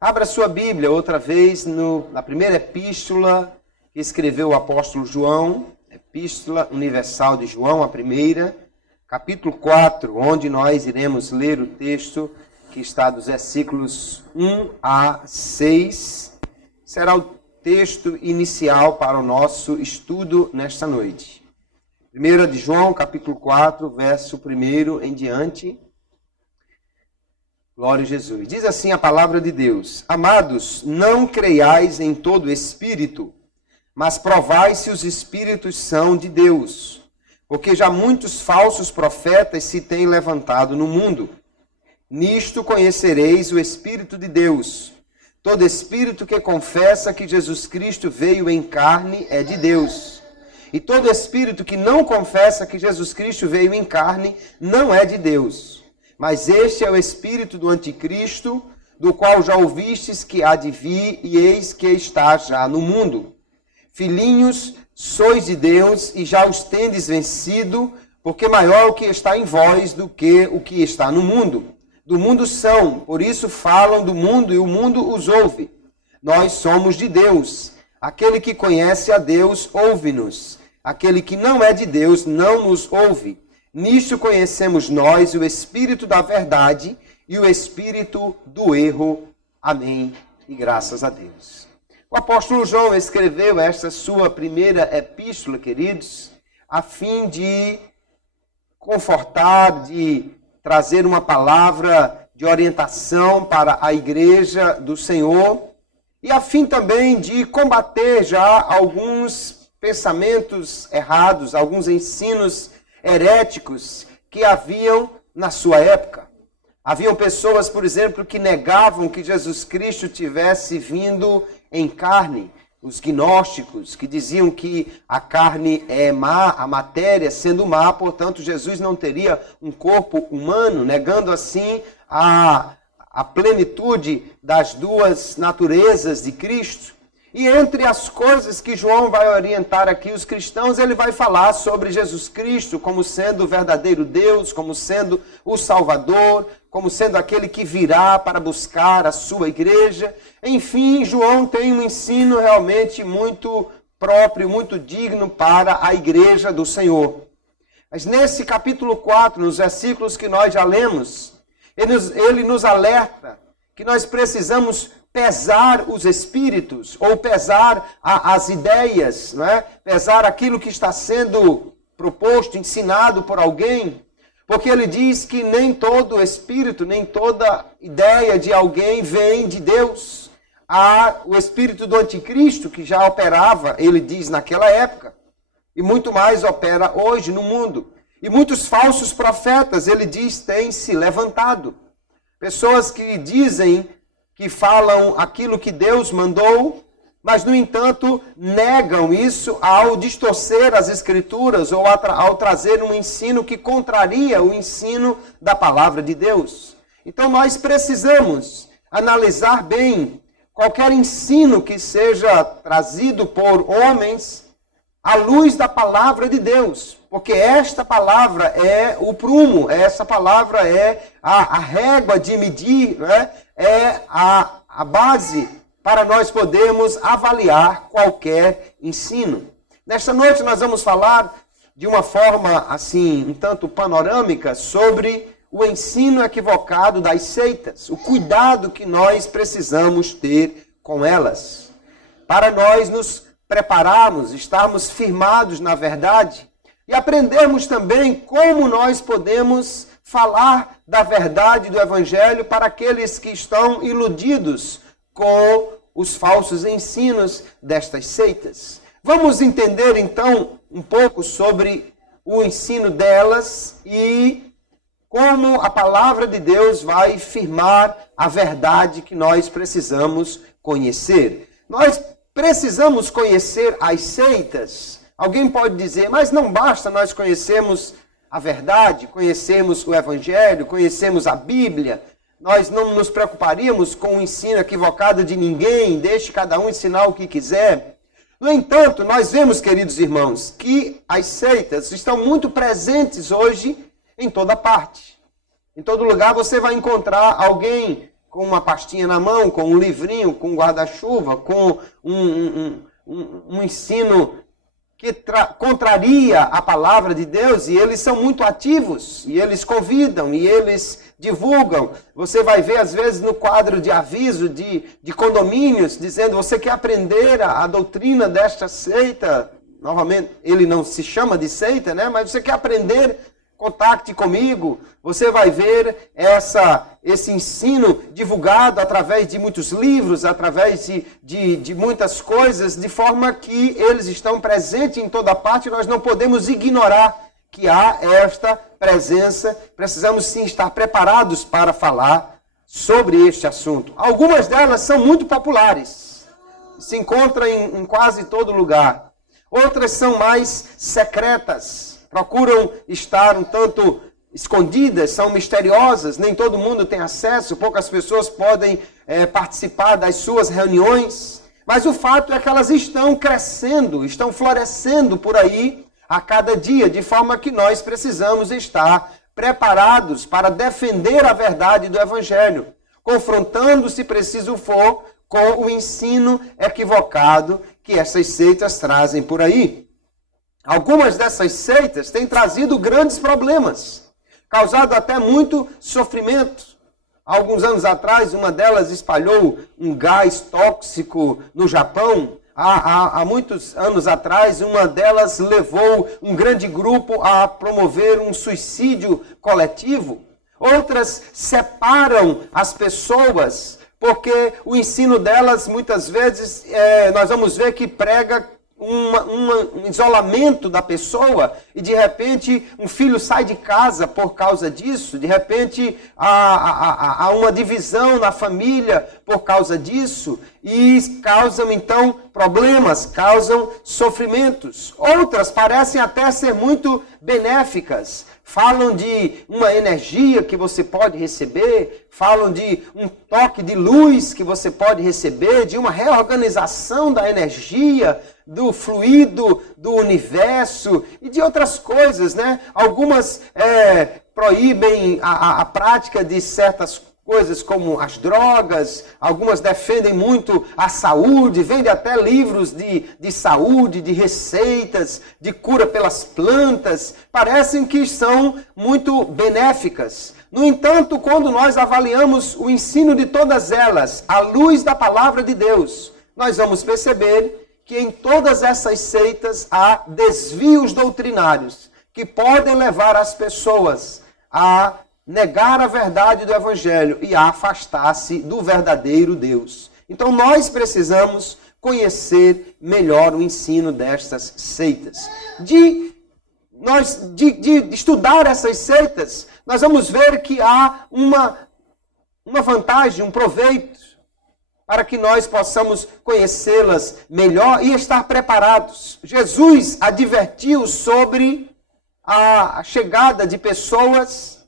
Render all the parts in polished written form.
Abra sua Bíblia outra vez na primeira epístola que escreveu o apóstolo João, Epístola Universal de João, a primeira, capítulo 4, onde nós iremos ler o texto que está dos versículos 1 a 6. Será o texto inicial para o nosso estudo nesta noite. 1 de João, capítulo 4, verso 1 em diante. Glória a Jesus. Diz assim a palavra de Deus: Amados, não creiais em todo espírito, mas provai se os espíritos são de Deus, porque já muitos falsos profetas se têm levantado no mundo. Nisto conhecereis o Espírito de Deus. Todo espírito que confessa que Jesus Cristo veio em carne é de Deus. E todo espírito que não confessa que Jesus Cristo veio em carne não é de Deus. Mas este é o espírito do anticristo, do qual já ouvistes que há de vir, e eis que está já no mundo. Filhinhos, sois de Deus, e já os tendes vencido, porque maior é o que está em vós do que o que está no mundo. Do mundo são, por isso falam do mundo, e o mundo os ouve. Nós somos de Deus. Aquele que conhece a Deus, ouve-nos. Aquele que não é de Deus, não nos ouve. Nisto conhecemos nós o espírito da verdade e o espírito do erro. Amém. E graças a Deus. O apóstolo João escreveu esta sua primeira epístola, queridos, a fim de confortar, de trazer uma palavra de orientação para a igreja do Senhor e a fim também de combater já alguns pensamentos errados, alguns ensinos heréticos que haviam na sua época. Haviam pessoas, por exemplo, que negavam que Jesus Cristo tivesse vindo em carne. Os gnósticos, que diziam que a carne é má, a matéria sendo má, portanto Jesus não teria um corpo humano, negando assim a plenitude das duas naturezas de Cristo. E entre as coisas que João vai orientar aqui os cristãos, ele vai falar sobre Jesus Cristo como sendo o verdadeiro Deus, como sendo o Salvador, como sendo aquele que virá para buscar a sua igreja. Enfim, João tem um ensino realmente muito próprio, muito digno para a igreja do Senhor. Mas nesse capítulo 4, nos versículos que nós já lemos, ele nos alerta que nós precisamos pesar os espíritos, ou pesar as ideias, né? Pesar aquilo que está sendo proposto, ensinado por alguém, porque ele diz que nem todo espírito, nem toda ideia de alguém vem de Deus. Há o espírito do anticristo que já operava, ele diz, naquela época, e muito mais opera hoje no mundo. E muitos falsos profetas, ele diz, têm se levantado. Pessoas que dizem que falam aquilo que Deus mandou, mas, no entanto, negam isso ao distorcer as Escrituras ou ao trazer um ensino que contraria o ensino da palavra de Deus. Então, nós precisamos analisar bem qualquer ensino que seja trazido por homens à luz da palavra de Deus, porque esta palavra é o prumo, essa palavra é a régua de medir, né? É a base para nós podermos avaliar qualquer ensino. Nesta noite nós vamos falar de uma forma assim, um tanto panorâmica, sobre o ensino equivocado das seitas, o cuidado que nós precisamos ter com elas, para nós nos prepararmos, estarmos firmados na verdade e aprendermos também como nós podemos falar da verdade do Evangelho para aqueles que estão iludidos com os falsos ensinos destas seitas. Vamos entender então um pouco sobre o ensino delas e como a palavra de Deus vai firmar a verdade que nós precisamos conhecer. Nós precisamos conhecer as seitas. Alguém pode dizer, mas não basta nós conhecermos a verdade, conhecemos o Evangelho, conhecemos a Bíblia. nós não nos preocuparíamos com o ensino equivocado de ninguém, deixe cada um ensinar o que quiser. No entanto, nós vemos, queridos irmãos, que as seitas estão muito presentes hoje em toda parte. Em todo lugar você vai encontrar alguém com uma pastinha na mão, com um livrinho, com um guarda-chuva, com um ensino que contraria a palavra de Deus, e eles são muito ativos, e eles convidam, e eles divulgam. Você vai ver, às vezes, no quadro de aviso de condomínios, dizendo, você quer aprender a doutrina desta seita? Novamente, ele não se chama de seita, né? Mas você quer aprender? Contacte comigo. Você vai ver esse ensino divulgado através de muitos livros, através de muitas coisas, de forma que eles estão presentes em toda parte e nós não podemos ignorar que há esta presença. Precisamos sim estar preparados para falar sobre este assunto. Algumas delas são muito populares, se encontram em quase todo lugar. Outras são mais secretas, procuram estar um tanto escondidas, são misteriosas, nem todo mundo tem acesso, poucas pessoas podem participar das suas reuniões, mas o fato é que elas estão crescendo, estão florescendo por aí a cada dia, de forma que nós precisamos estar preparados para defender a verdade do Evangelho, confrontando, se preciso for, com o ensino equivocado que essas seitas trazem por aí. Algumas dessas seitas têm trazido grandes problemas, causado até muito sofrimento. Há alguns anos atrás, uma delas espalhou um gás tóxico no Japão. Há muitos anos atrás, uma delas levou um grande grupo a promover um suicídio coletivo. Outras separam as pessoas, porque o ensino delas, muitas vezes, nós vamos ver que prega um isolamento da pessoa, e de repente um filho sai de casa por causa disso, de repente há uma divisão na família por causa disso, e causam então problemas, causam sofrimentos. Outras parecem até ser muito benéficas, falam de uma energia que você pode receber, falam de um toque de luz que você pode receber, de uma reorganização da energia, do fluido do universo e de outras coisas, né? Algumas proíbem a prática de certas coisas como as drogas, algumas defendem muito a saúde, vendem até livros de saúde, de receitas, de cura pelas plantas, parecem que são muito benéficas. No entanto, quando nós avaliamos o ensino de todas elas, à luz da palavra de Deus, nós vamos perceber que em todas essas seitas há desvios doutrinários que podem levar as pessoas a negar a verdade do Evangelho e a afastar-se do verdadeiro Deus. Então nós precisamos conhecer melhor o ensino destas seitas. De estudar essas seitas, nós vamos ver que há uma vantagem, um proveito, para que nós possamos conhecê-las melhor e estar preparados. Jesus advertiu sobre a chegada de pessoas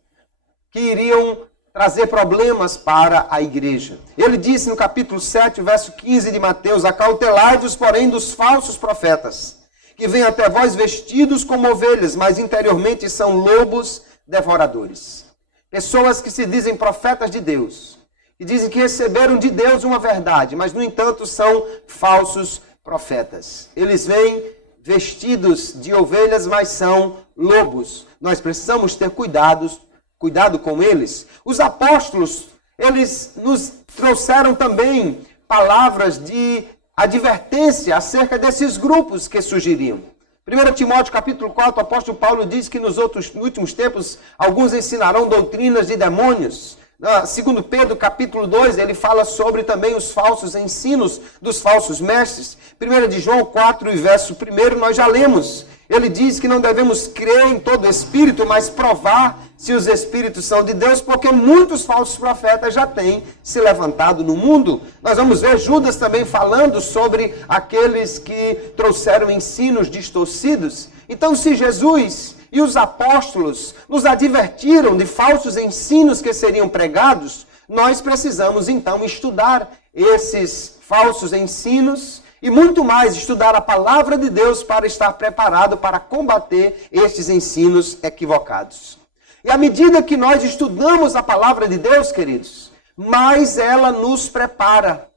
que iriam trazer problemas para a igreja. Ele disse no capítulo 7, verso 15 de Mateus: acautelai-vos, porém, dos falsos profetas, que vêm até vós vestidos como ovelhas, mas interiormente são lobos devoradores. Pessoas que se dizem profetas de Deus, e dizem que receberam de Deus uma verdade, mas, no entanto, são falsos profetas. Eles vêm vestidos de ovelhas, mas são lobos. Nós precisamos ter cuidado com eles. Os apóstolos, eles nos trouxeram também palavras de advertência acerca desses grupos que surgiriam. 1 Timóteo capítulo 4, o apóstolo Paulo diz que nos últimos tempos alguns ensinarão doutrinas de demônios. 2 Pedro capítulo 2, ele fala sobre também os falsos ensinos dos falsos mestres. 1 de João 4, verso 1, nós já lemos. Ele diz que não devemos crer em todo espírito, mas provar se os espíritos são de Deus, porque muitos falsos profetas já têm se levantado no mundo. Nós vamos ver Judas também falando sobre aqueles que trouxeram ensinos distorcidos. Então, se Jesus e os apóstolos nos advertiram de falsos ensinos que seriam pregados, nós precisamos então estudar esses falsos ensinos e muito mais estudar a palavra de Deus para estar preparado para combater estes ensinos equivocados. E à medida que nós estudamos a palavra de Deus, queridos, mais ela nos prepara,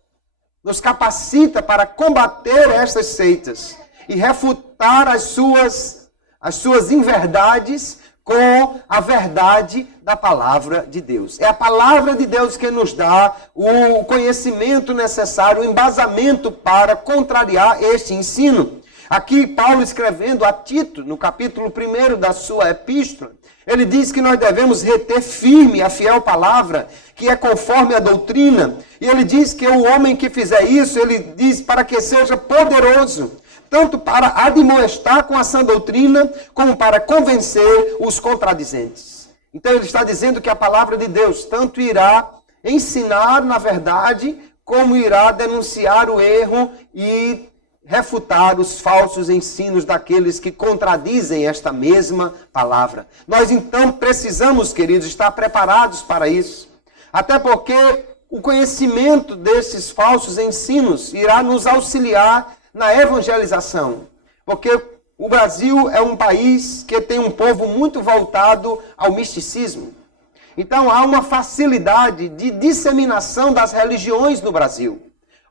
nos capacita para combater estas seitas e refutar as suas inverdades com a verdade da palavra de Deus. É a palavra de Deus que nos dá o conhecimento necessário, o embasamento para contrariar este ensino. Aqui, Paulo escrevendo a Tito, no capítulo 1 da sua epístola, ele diz que nós devemos reter firme a fiel palavra, que é conforme a doutrina. E ele diz que o homem que fizer isso, ele diz para que seja poderoso, tanto para admoestar com a sã doutrina, como para convencer os contradizentes. Então ele está dizendo que a palavra de Deus tanto irá ensinar na verdade, como irá denunciar o erro e refutar os falsos ensinos daqueles que contradizem esta mesma palavra. Nós então precisamos, queridos, estar preparados para isso. Até porque o conhecimento desses falsos ensinos irá nos auxiliar na evangelização. Porque o Brasil é um país que tem um povo muito voltado ao misticismo. Então há uma facilidade de disseminação das religiões no Brasil.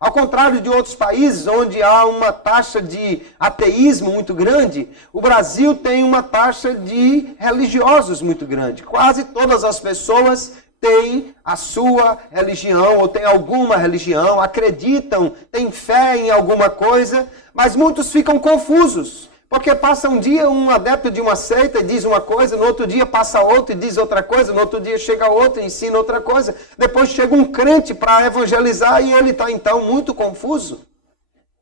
Ao contrário de outros países onde há uma taxa de ateísmo muito grande, o Brasil tem uma taxa de religiosos muito grande. Quase todas as pessoas têm a sua religião ou têm alguma religião, acreditam, têm fé em alguma coisa, mas muitos ficam confusos. Porque passa um dia um adepto de uma seita e diz uma coisa, no outro dia passa outro e diz outra coisa, no outro dia chega outro e ensina outra coisa. Depois chega um crente para evangelizar e ele está então muito confuso.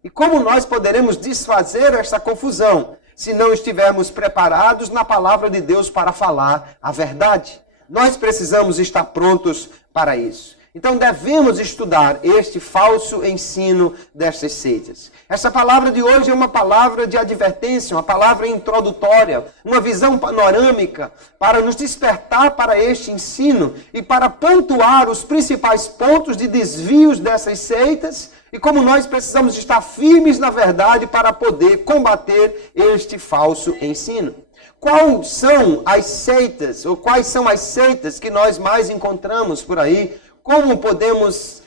E como nós poderemos desfazer esta confusão se não estivermos preparados na palavra de Deus para falar a verdade? Nós precisamos estar prontos para isso. Então devemos estudar este falso ensino destas seitas. Essa palavra de hoje é uma palavra de advertência, uma palavra introdutória, uma visão panorâmica para nos despertar para este ensino e para pontuar os principais pontos de desvios dessas seitas e como nós precisamos estar firmes na verdade para poder combater este falso ensino. Quais são as seitas, ou quais são as seitas que nós mais encontramos por aí? Como podemos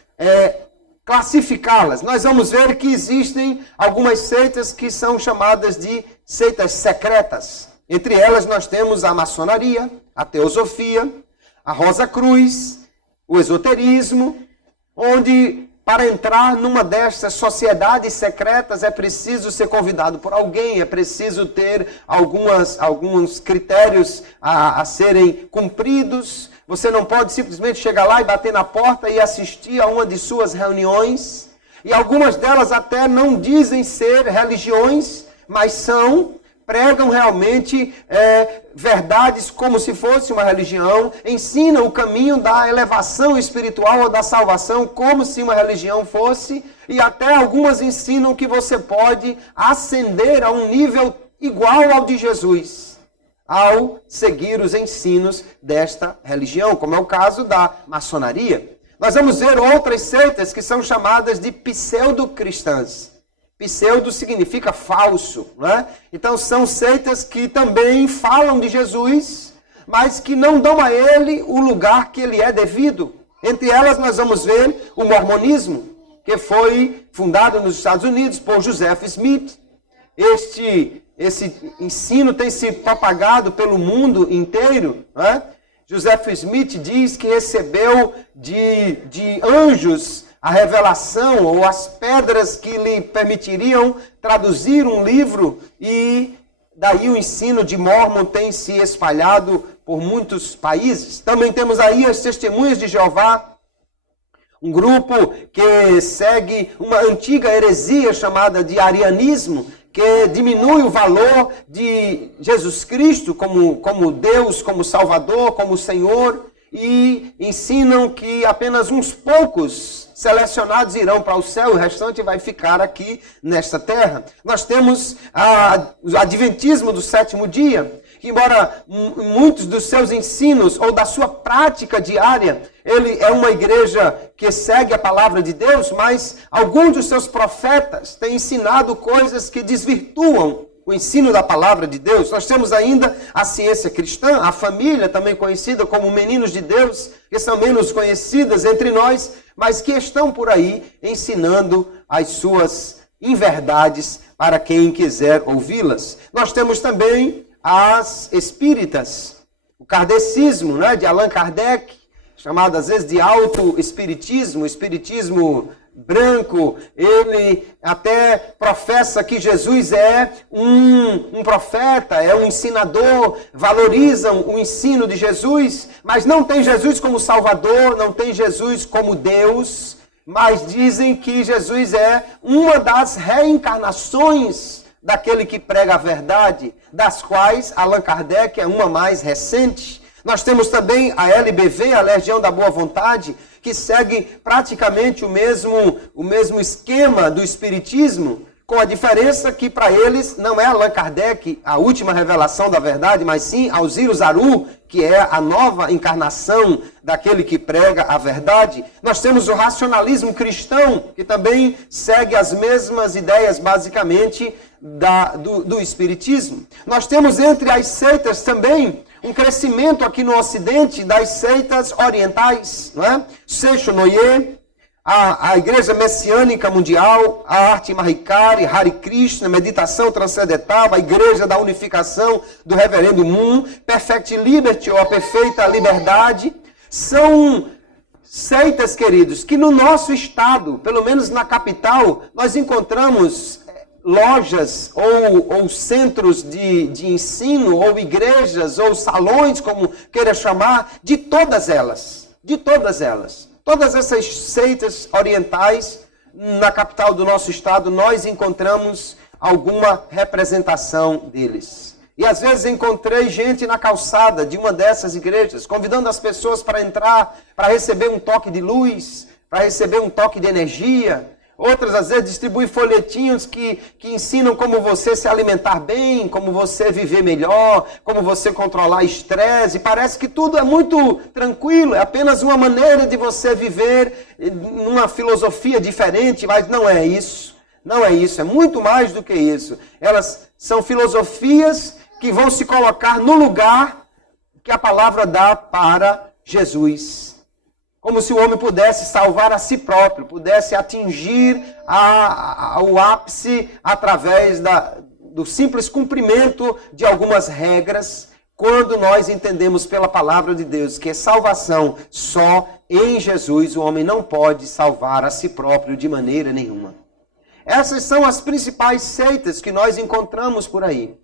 classificá-las? Nós vamos ver que existem algumas seitas que são chamadas de seitas secretas. Entre elas nós temos a maçonaria, a teosofia, a Rosa Cruz, o esoterismo, onde para entrar numa destas sociedades secretas é preciso ser convidado por alguém, é preciso ter alguns critérios a serem cumpridos. Você não pode simplesmente chegar lá e bater na porta e assistir a uma de suas reuniões. E algumas delas até não dizem ser religiões, mas pregam realmente verdades como se fosse uma religião, ensinam o caminho da elevação espiritual ou da salvação como se uma religião fosse, e até algumas ensinam que você pode ascender a um nível igual ao de Jesus, ao seguir os ensinos desta religião, como é o caso da maçonaria. Nós vamos ver outras seitas que são chamadas de pseudo-cristãs. Pseudo significa falso, né? Então são seitas que também falam de Jesus, mas que não dão a ele o lugar que ele é devido. Entre elas nós vamos ver o mormonismo, que foi fundado nos Estados Unidos por Joseph Smith. Esse ensino tem se propagado pelo mundo inteiro, né? Joseph Smith diz que recebeu de anjos a revelação ou as pedras que lhe permitiriam traduzir um livro, e daí o ensino de Mormon tem se espalhado por muitos países. Também temos aí as Testemunhas de Jeová, um grupo que segue uma antiga heresia chamada de arianismo, que diminui o valor de Jesus Cristo como Deus, como Salvador, como Senhor, e ensinam que apenas uns poucos selecionados irão para o céu, o restante vai ficar aqui nesta terra. Nós temos o adventismo do sétimo dia, que embora muitos dos seus ensinos ou da sua prática diária, ele é uma igreja que segue a palavra de Deus, mas alguns dos seus profetas têm ensinado coisas que desvirtuam o ensino da palavra de Deus. Nós temos ainda a ciência cristã, a família, também conhecida como meninos de Deus, que são menos conhecidas entre nós, mas que estão por aí ensinando as suas inverdades para quem quiser ouvi-las. Nós temos também as espíritas, o kardecismo, né, de Allan Kardec, chamado às vezes de auto-espiritismo, espiritismo branco. Ele até professa que Jesus é um profeta, é um ensinador, valorizam o ensino de Jesus, mas não tem Jesus como Salvador, não tem Jesus como Deus, mas dizem que Jesus é uma das reencarnações daquele que prega a verdade, das quais Allan Kardec é uma mais recente. Nós temos também a LBV, a Legião da Boa Vontade, que segue praticamente o mesmo esquema do Espiritismo, com a diferença que para eles não é Allan Kardec a última revelação da verdade, mas sim Alcírio Zaru, que é a nova encarnação daquele que prega a verdade. Nós temos o racionalismo cristão, que também segue as mesmas ideias, basicamente, do Espiritismo. Nós temos entre as seitas também um crescimento aqui no Ocidente das seitas orientais, não é? Seixonoye, a Igreja Messiânica Mundial, a Arte Mahikari, Hare Krishna, Meditação Transcendental, a Igreja da Unificação do Reverendo Moon, Perfect Liberty, ou a Perfeita Liberdade, são seitas, queridos, que no nosso estado, pelo menos na capital, nós encontramos lojas ou centros de ensino, ou igrejas, ou salões, como queira chamar, de todas elas. Todas essas seitas orientais, na capital do nosso estado, nós encontramos alguma representação deles. E às vezes encontrei gente na calçada de uma dessas igrejas, convidando as pessoas para entrar, para receber um toque de luz, para receber um toque de energia. Outras, às vezes, distribuem folhetinhos que ensinam como você se alimentar bem, como você viver melhor, como você controlar estresse. Parece que tudo é muito tranquilo, é apenas uma maneira de você viver numa filosofia diferente, mas não é isso. Não é isso, é muito mais do que isso. Elas são filosofias que vão se colocar no lugar que a palavra dá para Jesus. Como se o homem pudesse salvar a si próprio, pudesse atingir o ápice através do simples cumprimento de algumas regras, quando nós entendemos pela palavra de Deus que é salvação só em Jesus, o homem não pode salvar a si próprio de maneira nenhuma. Essas são as principais seitas que nós encontramos por aí.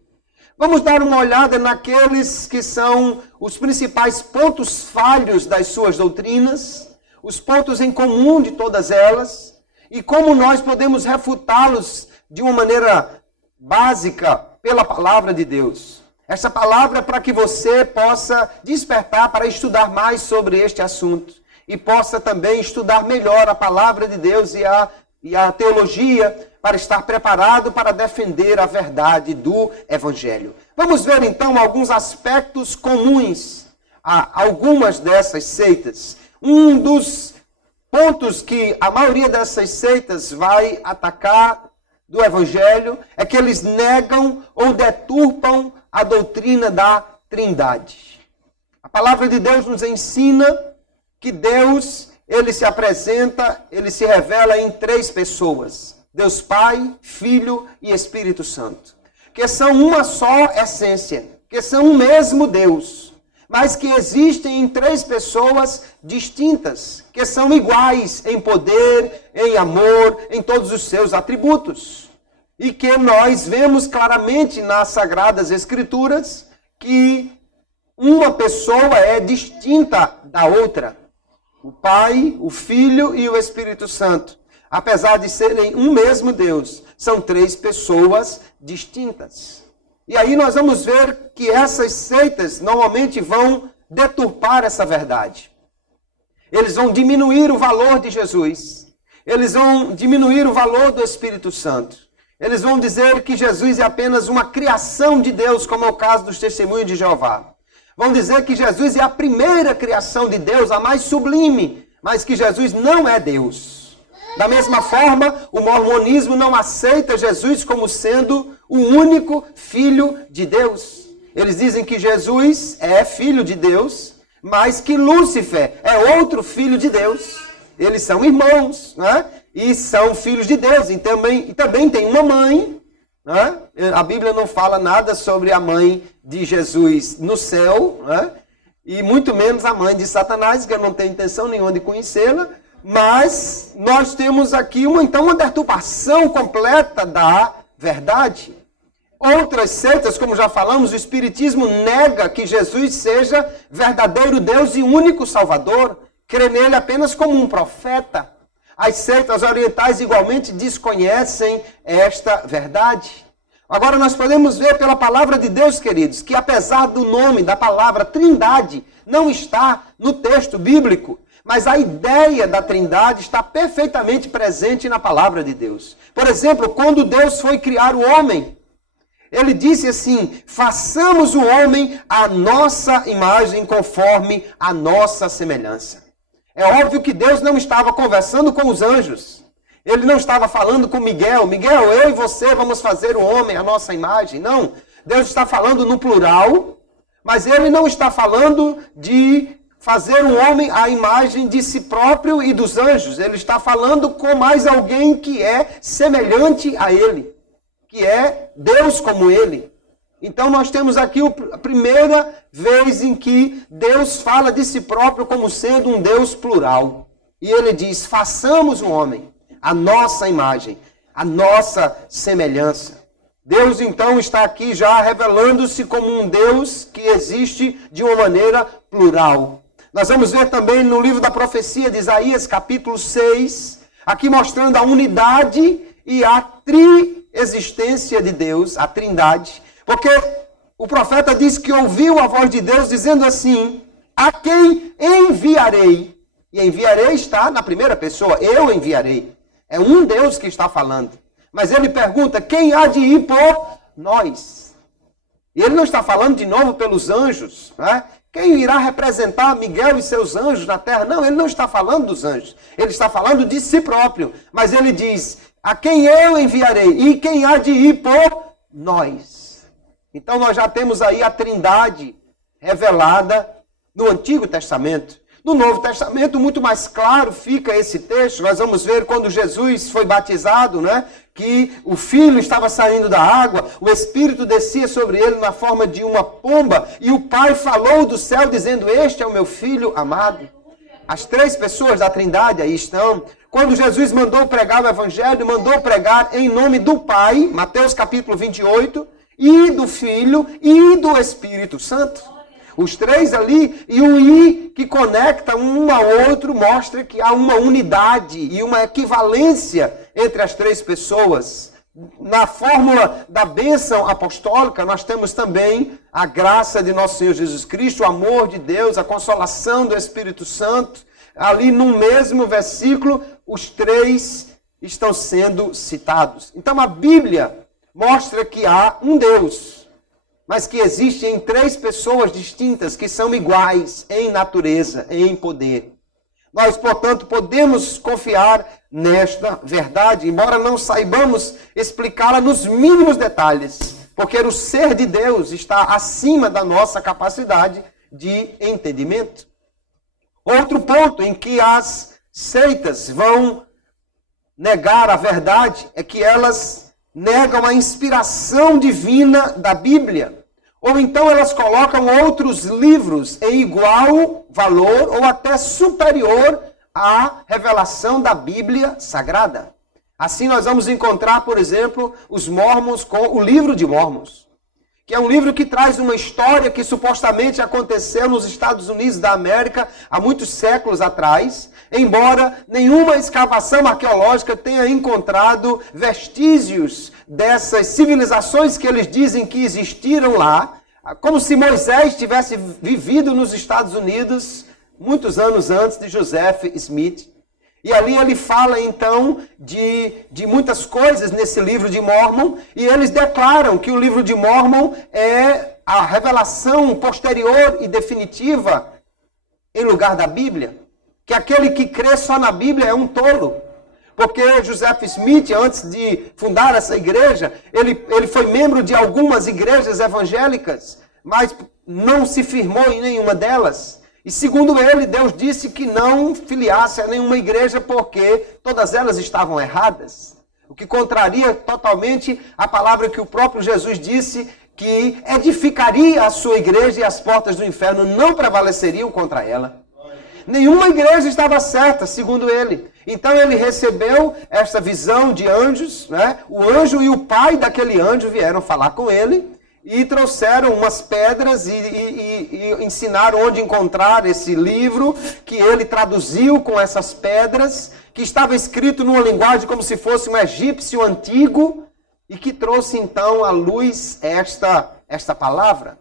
Vamos dar uma olhada naqueles que são os principais pontos falhos das suas doutrinas, os pontos em comum de todas elas, e como nós podemos refutá-los de uma maneira básica pela palavra de Deus. Esta palavra é para que você possa despertar para estudar mais sobre este assunto e possa também estudar melhor a palavra de Deus e a teologia, para estar preparado para defender a verdade do Evangelho. Vamos ver então alguns aspectos comuns a algumas dessas seitas. Um dos pontos que a maioria dessas seitas vai atacar do Evangelho é que eles negam ou deturpam a doutrina da Trindade. A palavra de Deus nos ensina que Deus, ele se apresenta, ele se revela em três pessoas: Deus Pai, Filho e Espírito Santo, que são uma só essência, que são o mesmo Deus, mas que existem em três pessoas distintas, que são iguais em poder, em amor, em todos os seus atributos. E que nós vemos claramente nas Sagradas Escrituras que uma pessoa é distinta da outra. O Pai, o Filho e o Espírito Santo. Apesar de serem um mesmo Deus, são três pessoas distintas. E aí nós vamos ver que essas seitas normalmente vão deturpar essa verdade. Eles vão diminuir o valor de Jesus. Eles vão diminuir o valor do Espírito Santo. Eles vão dizer que Jesus é apenas uma criação de Deus, como é o caso dos Testemunhos de Jeová. Vão dizer que Jesus é a primeira criação de Deus, a mais sublime, mas que Jesus não é Deus. Da mesma forma, o mormonismo não aceita Jesus como sendo o único Filho de Deus. Eles dizem que Jesus é Filho de Deus, mas que Lúcifer é outro filho de Deus. Eles são irmãos, né? E são filhos de Deus. E também tem uma mãe, né? A Bíblia não fala nada sobre a mãe de Jesus no céu, né? E muito menos a mãe de Satanás, que eu não tenho intenção nenhuma de conhecê-la. Mas nós temos aqui uma deturpação completa da verdade. Outras seitas, como já falamos, o Espiritismo nega que Jesus seja verdadeiro Deus e único Salvador. Crê nele apenas como um profeta. As seitas orientais igualmente desconhecem esta verdade. Agora nós podemos ver pela palavra de Deus, queridos, que apesar do nome da palavra Trindade não está no texto bíblico, mas a ideia da Trindade está perfeitamente presente na palavra de Deus. Por exemplo, quando Deus foi criar o homem, ele disse assim: façamos o homem à nossa imagem, conforme a nossa semelhança. É óbvio que Deus não estava conversando com os anjos. Ele não estava falando com Miguel. Miguel, eu e você vamos fazer o homem à nossa imagem. Não. Deus está falando no plural, mas ele não está falando de fazer o homem à imagem de si próprio e dos anjos. Ele está falando com mais alguém que é semelhante a ele, que é Deus como ele. Então nós temos aqui a primeira vez em que Deus fala de si próprio como sendo um Deus plural. E ele diz: façamos o homem à nossa imagem, à nossa semelhança. Deus então está aqui já revelando-se como um Deus que existe de uma maneira plural. Nós vamos ver também no livro da profecia de Isaías, capítulo 6, aqui mostrando a unidade e a triexistência de Deus, a Trindade. Porque o profeta diz que ouviu a voz de Deus dizendo assim: a quem enviarei? E enviarei está na primeira pessoa, eu enviarei. É um Deus que está falando. Mas ele pergunta: quem há de ir por nós? E ele não está falando de novo pelos anjos, né? Quem irá representar Miguel e seus anjos na terra? Não, ele não está falando dos anjos. Ele está falando de si próprio. Mas ele diz: a quem eu enviarei? E quem há de ir por nós? Então nós já temos aí a Trindade revelada no Antigo Testamento. No Novo Testamento, muito mais claro fica esse texto. Nós vamos ver quando Jesus foi batizado, né? Que o Filho estava saindo da água, o Espírito descia sobre ele na forma de uma pomba, e o Pai falou do céu dizendo: este é o meu Filho amado. As três pessoas da Trindade aí estão. Quando Jesus mandou pregar o Evangelho, mandou pregar em nome do Pai, Mateus capítulo 28, e do Filho e do Espírito Santo. Os três ali, e o I que conecta um ao outro mostra que há uma unidade e uma equivalência entre as três pessoas. Na fórmula da bênção apostólica, nós temos também a graça de nosso Senhor Jesus Cristo, o amor de Deus, a consolação do Espírito Santo. Ali no mesmo versículo, os três estão sendo citados. Então a Bíblia mostra que há um Deus, mas que existem três pessoas distintas que são iguais em natureza, em poder. Nós, portanto, podemos confiar nesta verdade, embora não saibamos explicá-la nos mínimos detalhes, porque o ser de Deus está acima da nossa capacidade de entendimento. Outro ponto em que as seitas vão negar a verdade é que elas negam a inspiração divina da Bíblia. Ou então elas colocam outros livros em igual valor ou até superior à revelação da Bíblia Sagrada. Assim nós vamos encontrar, por exemplo, os Mormons com o livro de Mormons, que é um livro que traz uma história que supostamente aconteceu nos Estados Unidos da América há muitos séculos atrás, embora nenhuma escavação arqueológica tenha encontrado vestígios dessas civilizações que eles dizem que existiram lá, como se Moisés tivesse vivido nos Estados Unidos muitos anos antes de Joseph Smith. E ali ele fala então de muitas coisas nesse livro de Mórmon, e eles declaram que o livro de Mórmon é a revelação posterior e definitiva em lugar da Bíblia. Que aquele que crê só na Bíblia é um tolo. Porque Joseph Smith, antes de fundar essa igreja, ele foi membro de algumas igrejas evangélicas, mas não se firmou em nenhuma delas. E segundo ele, Deus disse que não filiasse a nenhuma igreja porque todas elas estavam erradas. O que contraria totalmente a palavra que o próprio Jesus disse, que edificaria a sua igreja e as portas do inferno não prevaleceriam contra ela. Nenhuma igreja estava certa, segundo ele. Então ele recebeu essa visão de anjos, né? O anjo e o pai daquele anjo vieram falar com ele e trouxeram umas pedras e ensinaram onde encontrar esse livro que ele traduziu com essas pedras, que estava escrito numa linguagem como se fosse um egípcio antigo e que trouxe então à luz esta palavra.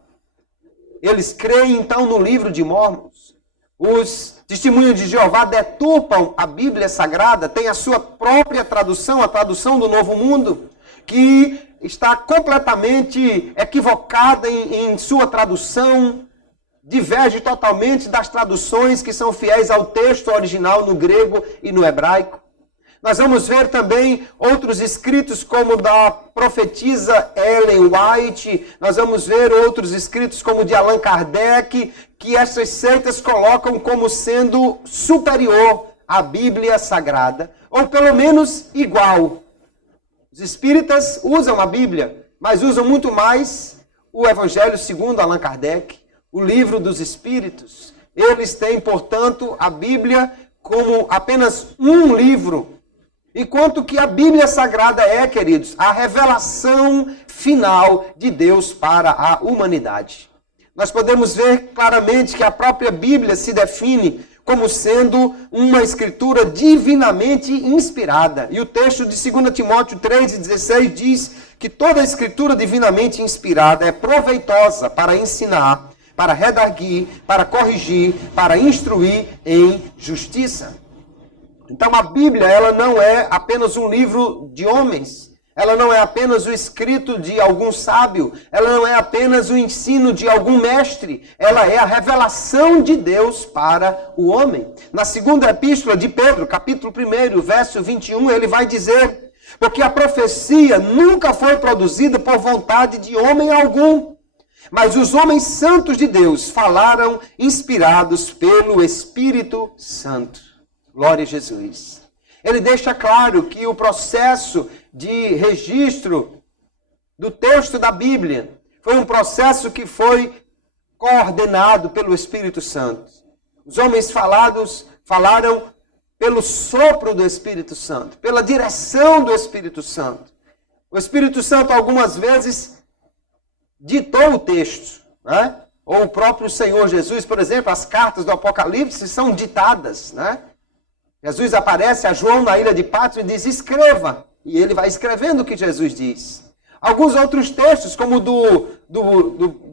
Eles creem então no livro de Mórmons. Os Testemunhos de Jeová deturpam a Bíblia Sagrada, tem a sua própria tradução, a tradução do Novo Mundo, que está completamente equivocada em sua tradução, diverge totalmente das traduções que são fiéis ao texto original no grego e no hebraico. Nós vamos ver também outros escritos como da profetisa Ellen White, nós vamos ver outros escritos como de Allan Kardec, que essas seitas colocam como sendo superior à Bíblia Sagrada, ou pelo menos igual. Os espíritas usam a Bíblia, mas usam muito mais o Evangelho segundo Allan Kardec, o livro dos Espíritos. Eles têm, portanto, a Bíblia como apenas um livro, enquanto que a Bíblia Sagrada é, queridos, a revelação final de Deus para a humanidade. Nós podemos ver claramente que a própria Bíblia se define como sendo uma escritura divinamente inspirada. E o texto de 2 Timóteo 3,16 diz que toda a escritura divinamente inspirada é proveitosa para ensinar, para redarguir, para corrigir, para instruir em justiça. Então a Bíblia, ela não é apenas um livro de homens, ela não é apenas o escrito de algum sábio, ela não é apenas o ensino de algum mestre, ela é a revelação de Deus para o homem. Na segunda epístola de Pedro, capítulo 1, verso 21, ele vai dizer: porque a profecia nunca foi produzida por vontade de homem algum, mas os homens santos de Deus falaram inspirados pelo Espírito Santo. Glória a Jesus. Ele deixa claro que o processo de registro do texto da Bíblia foi um processo que foi coordenado pelo Espírito Santo. Os homens falaram pelo sopro do Espírito Santo, pela direção do Espírito Santo. O Espírito Santo algumas vezes ditou o texto, né? Ou o próprio Senhor Jesus, por exemplo, as cartas do Apocalipse são ditadas, né? Jesus aparece a João na ilha de Patmos e diz: escreva. E ele vai escrevendo o que Jesus diz. Alguns outros textos, como do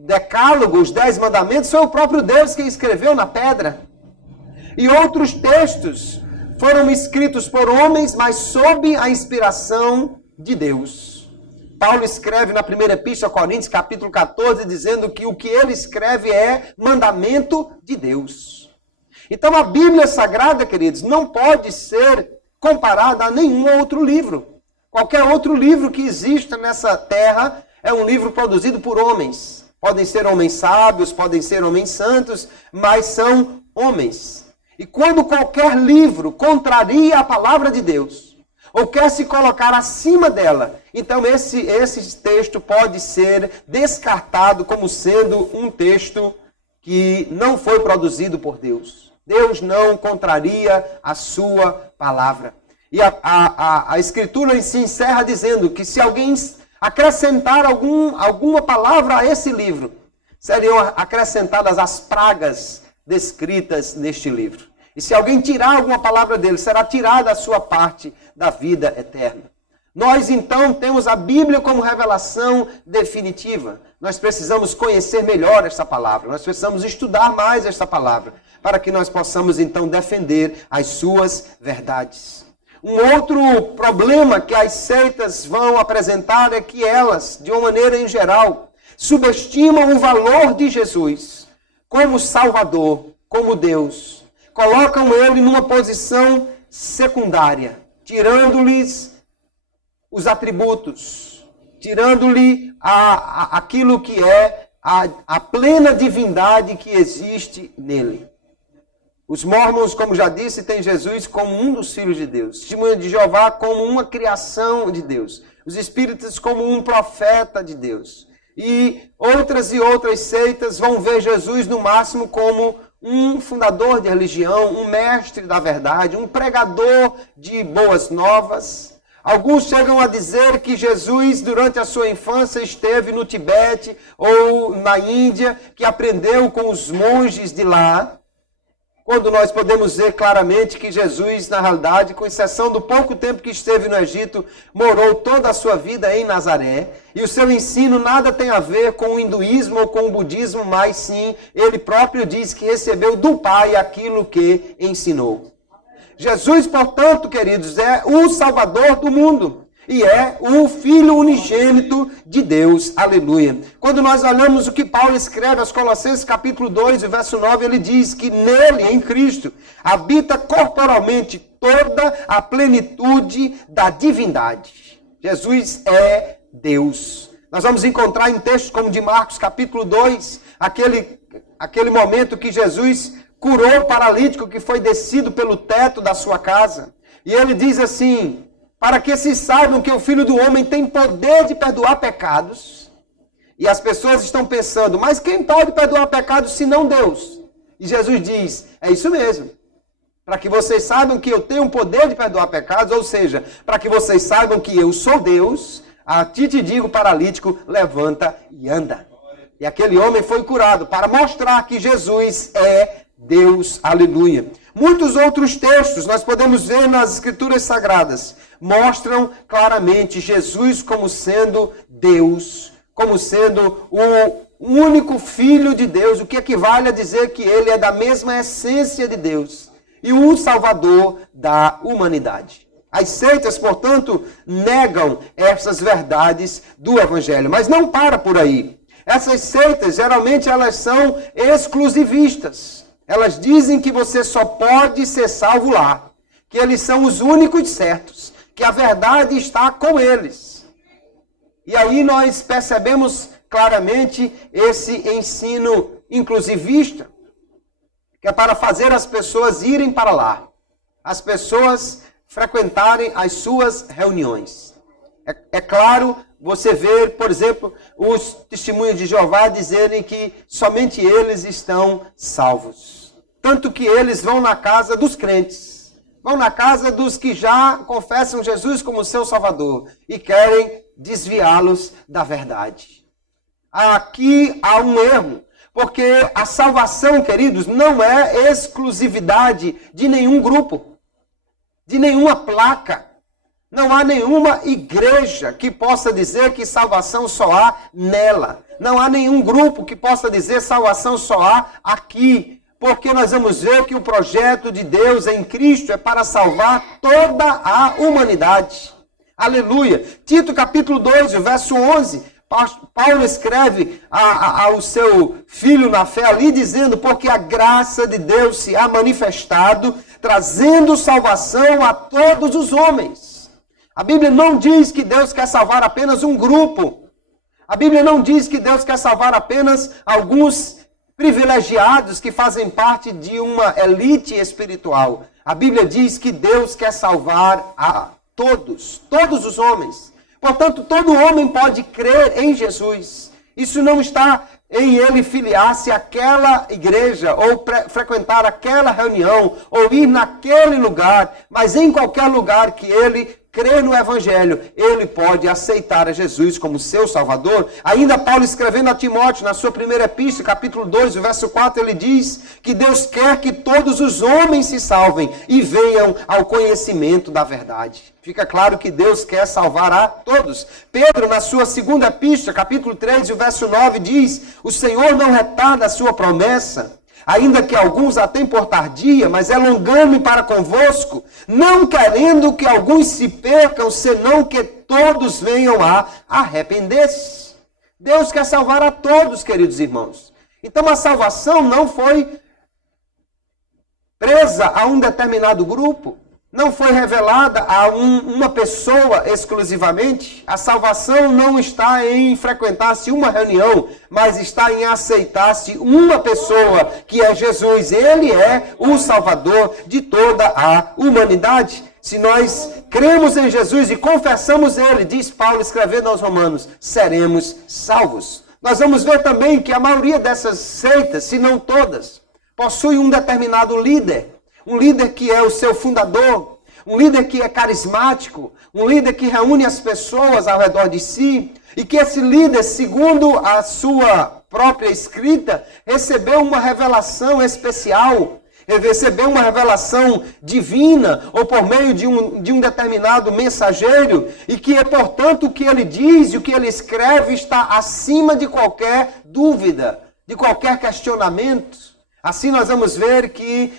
Decálogo, os 10 mandamentos, foi o próprio Deus quem escreveu na pedra. E outros textos foram escritos por homens, mas sob a inspiração de Deus. Paulo escreve na primeira epístola a Coríntios, capítulo 14, dizendo que o que ele escreve é mandamento de Deus. Então a Bíblia Sagrada, queridos, não pode ser comparada a nenhum outro livro. Qualquer outro livro que exista nessa terra é um livro produzido por homens. Podem ser homens sábios, podem ser homens santos, mas são homens. E quando qualquer livro contraria a palavra de Deus, ou quer se colocar acima dela, então esse texto pode ser descartado como sendo um texto que não foi produzido por Deus. Deus não contraria a sua palavra. E a Escritura se encerra dizendo que se alguém acrescentar alguma palavra a esse livro, seriam acrescentadas as pragas descritas neste livro. E se alguém tirar alguma palavra dele, será tirada a sua parte da vida eterna. Nós então temos a Bíblia como revelação definitiva. Nós precisamos conhecer melhor esta palavra. Nós precisamos estudar mais esta palavra para que nós possamos então defender as suas verdades. Um outro problema que as seitas vão apresentar é que elas, de uma maneira em geral, subestimam o valor de Jesus como Salvador, como Deus. Colocam ele numa posição secundária, tirando-lhes os atributos, tirando-lhe aquilo que é a plena divindade que existe nele. Os mormons, como já disse, têm Jesus como um dos filhos de Deus. Testemunha de Jeová como uma criação de Deus. Os espíritas como um profeta de Deus. E outras seitas vão ver Jesus no máximo como um fundador de religião, um mestre da verdade, um pregador de boas novas. Alguns chegam a dizer que Jesus, durante a sua infância, esteve no Tibete ou na Índia, que aprendeu com os monges de lá. Quando nós podemos ver claramente que Jesus, na realidade, com exceção do pouco tempo que esteve no Egito, morou toda a sua vida em Nazaré. E o seu ensino nada tem a ver com o hinduísmo ou com o budismo, mas sim, ele próprio diz que recebeu do Pai aquilo que ensinou. Jesus, portanto, queridos, é o Salvador do mundo. E é o Filho unigênito de Deus. Aleluia. Quando nós olhamos o que Paulo escreve aos Colossenses capítulo 2, verso 9, ele diz que nele, em Cristo, habita corporalmente toda a plenitude da divindade. Jesus é Deus. Nós vamos encontrar em textos como de Marcos capítulo 2, aquele momento que Jesus curou o paralítico que foi descido pelo teto da sua casa. E ele diz assim: para que se saibam que o Filho do Homem tem poder de perdoar pecados. E as pessoas estão pensando, mas quem pode perdoar pecados senão Deus? E Jesus diz, é isso mesmo. Para que vocês saibam que eu tenho o poder de perdoar pecados, ou seja, para que vocês saibam que eu sou Deus, a ti te digo, paralítico, levanta e anda. E aquele homem foi curado para mostrar que Jesus é Deus. Aleluia. Muitos outros textos nós podemos ver nas Escrituras Sagradas mostram claramente Jesus como sendo Deus, como sendo o único Filho de Deus, o que equivale a dizer que ele é da mesma essência de Deus e o Salvador da humanidade. As seitas, portanto, negam essas verdades do Evangelho, mas não para por aí. Essas seitas, geralmente, elas são exclusivistas. Elas dizem que você só pode ser salvo lá, que eles são os únicos certos, que a verdade está com eles. E aí nós percebemos claramente esse ensino inclusivista, que é para fazer as pessoas irem para lá, as pessoas frequentarem as suas reuniões. É claro, você vê, por exemplo, os testemunhos de Jeová dizerem que somente eles estão salvos. Tanto que eles vão na casa dos crentes, vão na casa dos que já confessam Jesus como seu Salvador e querem desviá-los da verdade. Aqui há um erro, porque a salvação, queridos, não é exclusividade de nenhum grupo, de nenhuma placa. Não há nenhuma igreja que possa dizer que salvação só há nela. Não há nenhum grupo que possa dizer salvação só há aqui. Porque nós vamos ver que o projeto de Deus em Cristo é para salvar toda a humanidade. Aleluia. Tito capítulo 2, verso 11. Paulo escreve ao seu filho na fé ali dizendo, porque a graça de Deus se há manifestado, trazendo salvação a todos os homens. A Bíblia não diz que Deus quer salvar apenas um grupo. A Bíblia não diz que Deus quer salvar apenas alguns privilegiados que fazem parte de uma elite espiritual. A Bíblia diz que Deus quer salvar a todos os homens. Portanto, todo homem pode crer em Jesus. Isso não está em ele filiar-se àquela igreja, ou frequentar aquela reunião, ou ir naquele lugar, mas em qualquer lugar que ele crer no Evangelho, ele pode aceitar a Jesus como seu Salvador. Ainda Paulo escrevendo a Timóteo, na sua primeira epístola, capítulo 2, o verso 4, ele diz que Deus quer que todos os homens se salvem e venham ao conhecimento da verdade. Fica claro que Deus quer salvar a todos. Pedro, na sua segunda epístola, capítulo 3, o verso 9, diz: o Senhor não retarda a sua promessa, ainda que alguns a tenham por tardia, mas é longânime para convosco, não querendo que alguns se percam, senão que todos venham a arrepender-se. Deus quer salvar a todos, queridos irmãos. Então a salvação não foi presa a um determinado grupo, não foi revelada a uma pessoa exclusivamente. A salvação não está em frequentar-se uma reunião, mas está em aceitar-se uma pessoa, que é Jesus. Ele é o Salvador de toda a humanidade. Se nós cremos em Jesus e confessamos Ele, diz Paulo escrevendo aos Romanos, seremos salvos. Nós vamos ver também que a maioria dessas seitas, se não todas, possui um determinado líder. Um líder que é o seu fundador, um líder que é carismático, um líder que reúne as pessoas ao redor de si, e que esse líder, segundo a sua própria escrita, recebeu uma revelação especial, recebeu uma revelação divina, ou por meio de um determinado mensageiro, e que, portanto, o que ele diz e o que ele escreve está acima de qualquer dúvida, de qualquer questionamento. Assim nós vamos ver que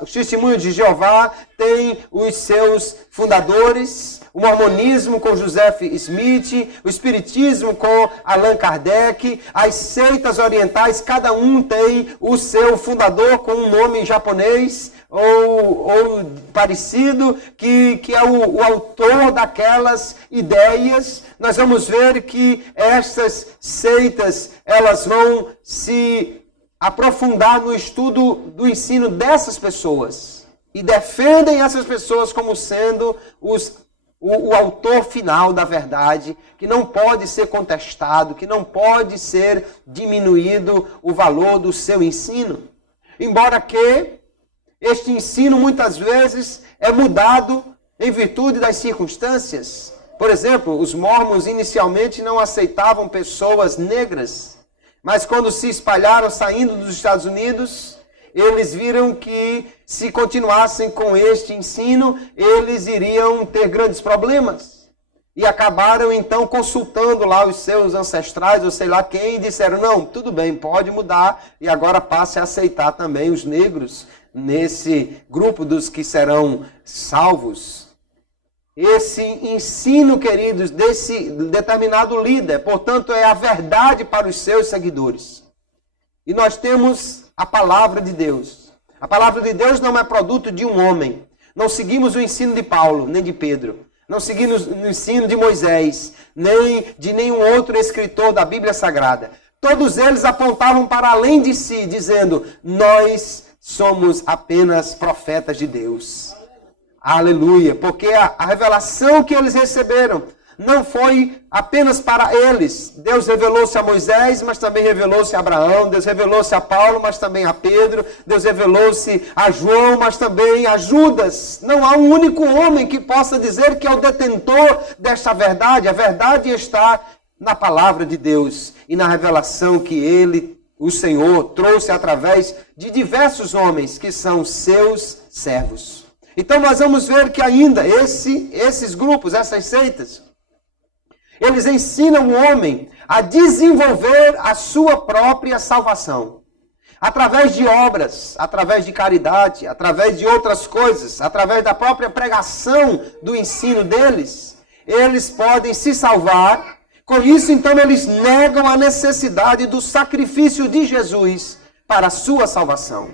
o testemunho de Jeová tem os seus fundadores, o mormonismo com Joseph Smith, o espiritismo com Allan Kardec, as seitas orientais, cada um tem o seu fundador com um nome japonês ou parecido, que é o autor daquelas ideias. Nós vamos ver que essas seitas, elas vão se aprofundar no estudo do ensino dessas pessoas e defendem essas pessoas como sendo o autor final da verdade, que não pode ser contestado, que não pode ser diminuído o valor do seu ensino. Embora que este ensino muitas vezes é mudado em virtude das circunstâncias. Por exemplo, os mormons inicialmente não aceitavam pessoas negras, mas quando se espalharam saindo dos Estados Unidos, eles viram que se continuassem com este ensino, eles iriam ter grandes problemas. E acabaram então consultando lá os seus ancestrais, ou sei lá quem, e disseram, não, tudo bem, pode mudar, e agora passe a aceitar também os negros nesse grupo dos que serão salvos. Esse ensino, queridos, desse determinado líder, portanto, é a verdade para os seus seguidores. E nós temos a palavra de Deus. A palavra de Deus não é produto de um homem. Não seguimos o ensino de Paulo, nem de Pedro. Não seguimos o ensino de Moisés, nem de nenhum outro escritor da Bíblia Sagrada. Todos eles apontavam para além de si, dizendo, nós somos apenas profetas de Deus. Aleluia, porque a revelação que eles receberam não foi apenas para eles. Deus revelou-se a Moisés, mas também revelou-se a Abraão. Deus revelou-se a Paulo, mas também a Pedro. Deus revelou-se a João, mas também a Judas. Não há um único homem que possa dizer que é o detentor desta verdade. A verdade está na palavra de Deus e na revelação que ele, o Senhor, trouxe através de diversos homens que são seus servos. Então nós vamos ver que ainda esses grupos, essas seitas, eles ensinam o homem a desenvolver a sua própria salvação. Através de obras, através de caridade, através de outras coisas, através da própria pregação do ensino deles, eles podem se salvar. Com isso, então, eles negam a necessidade do sacrifício de Jesus para a sua salvação.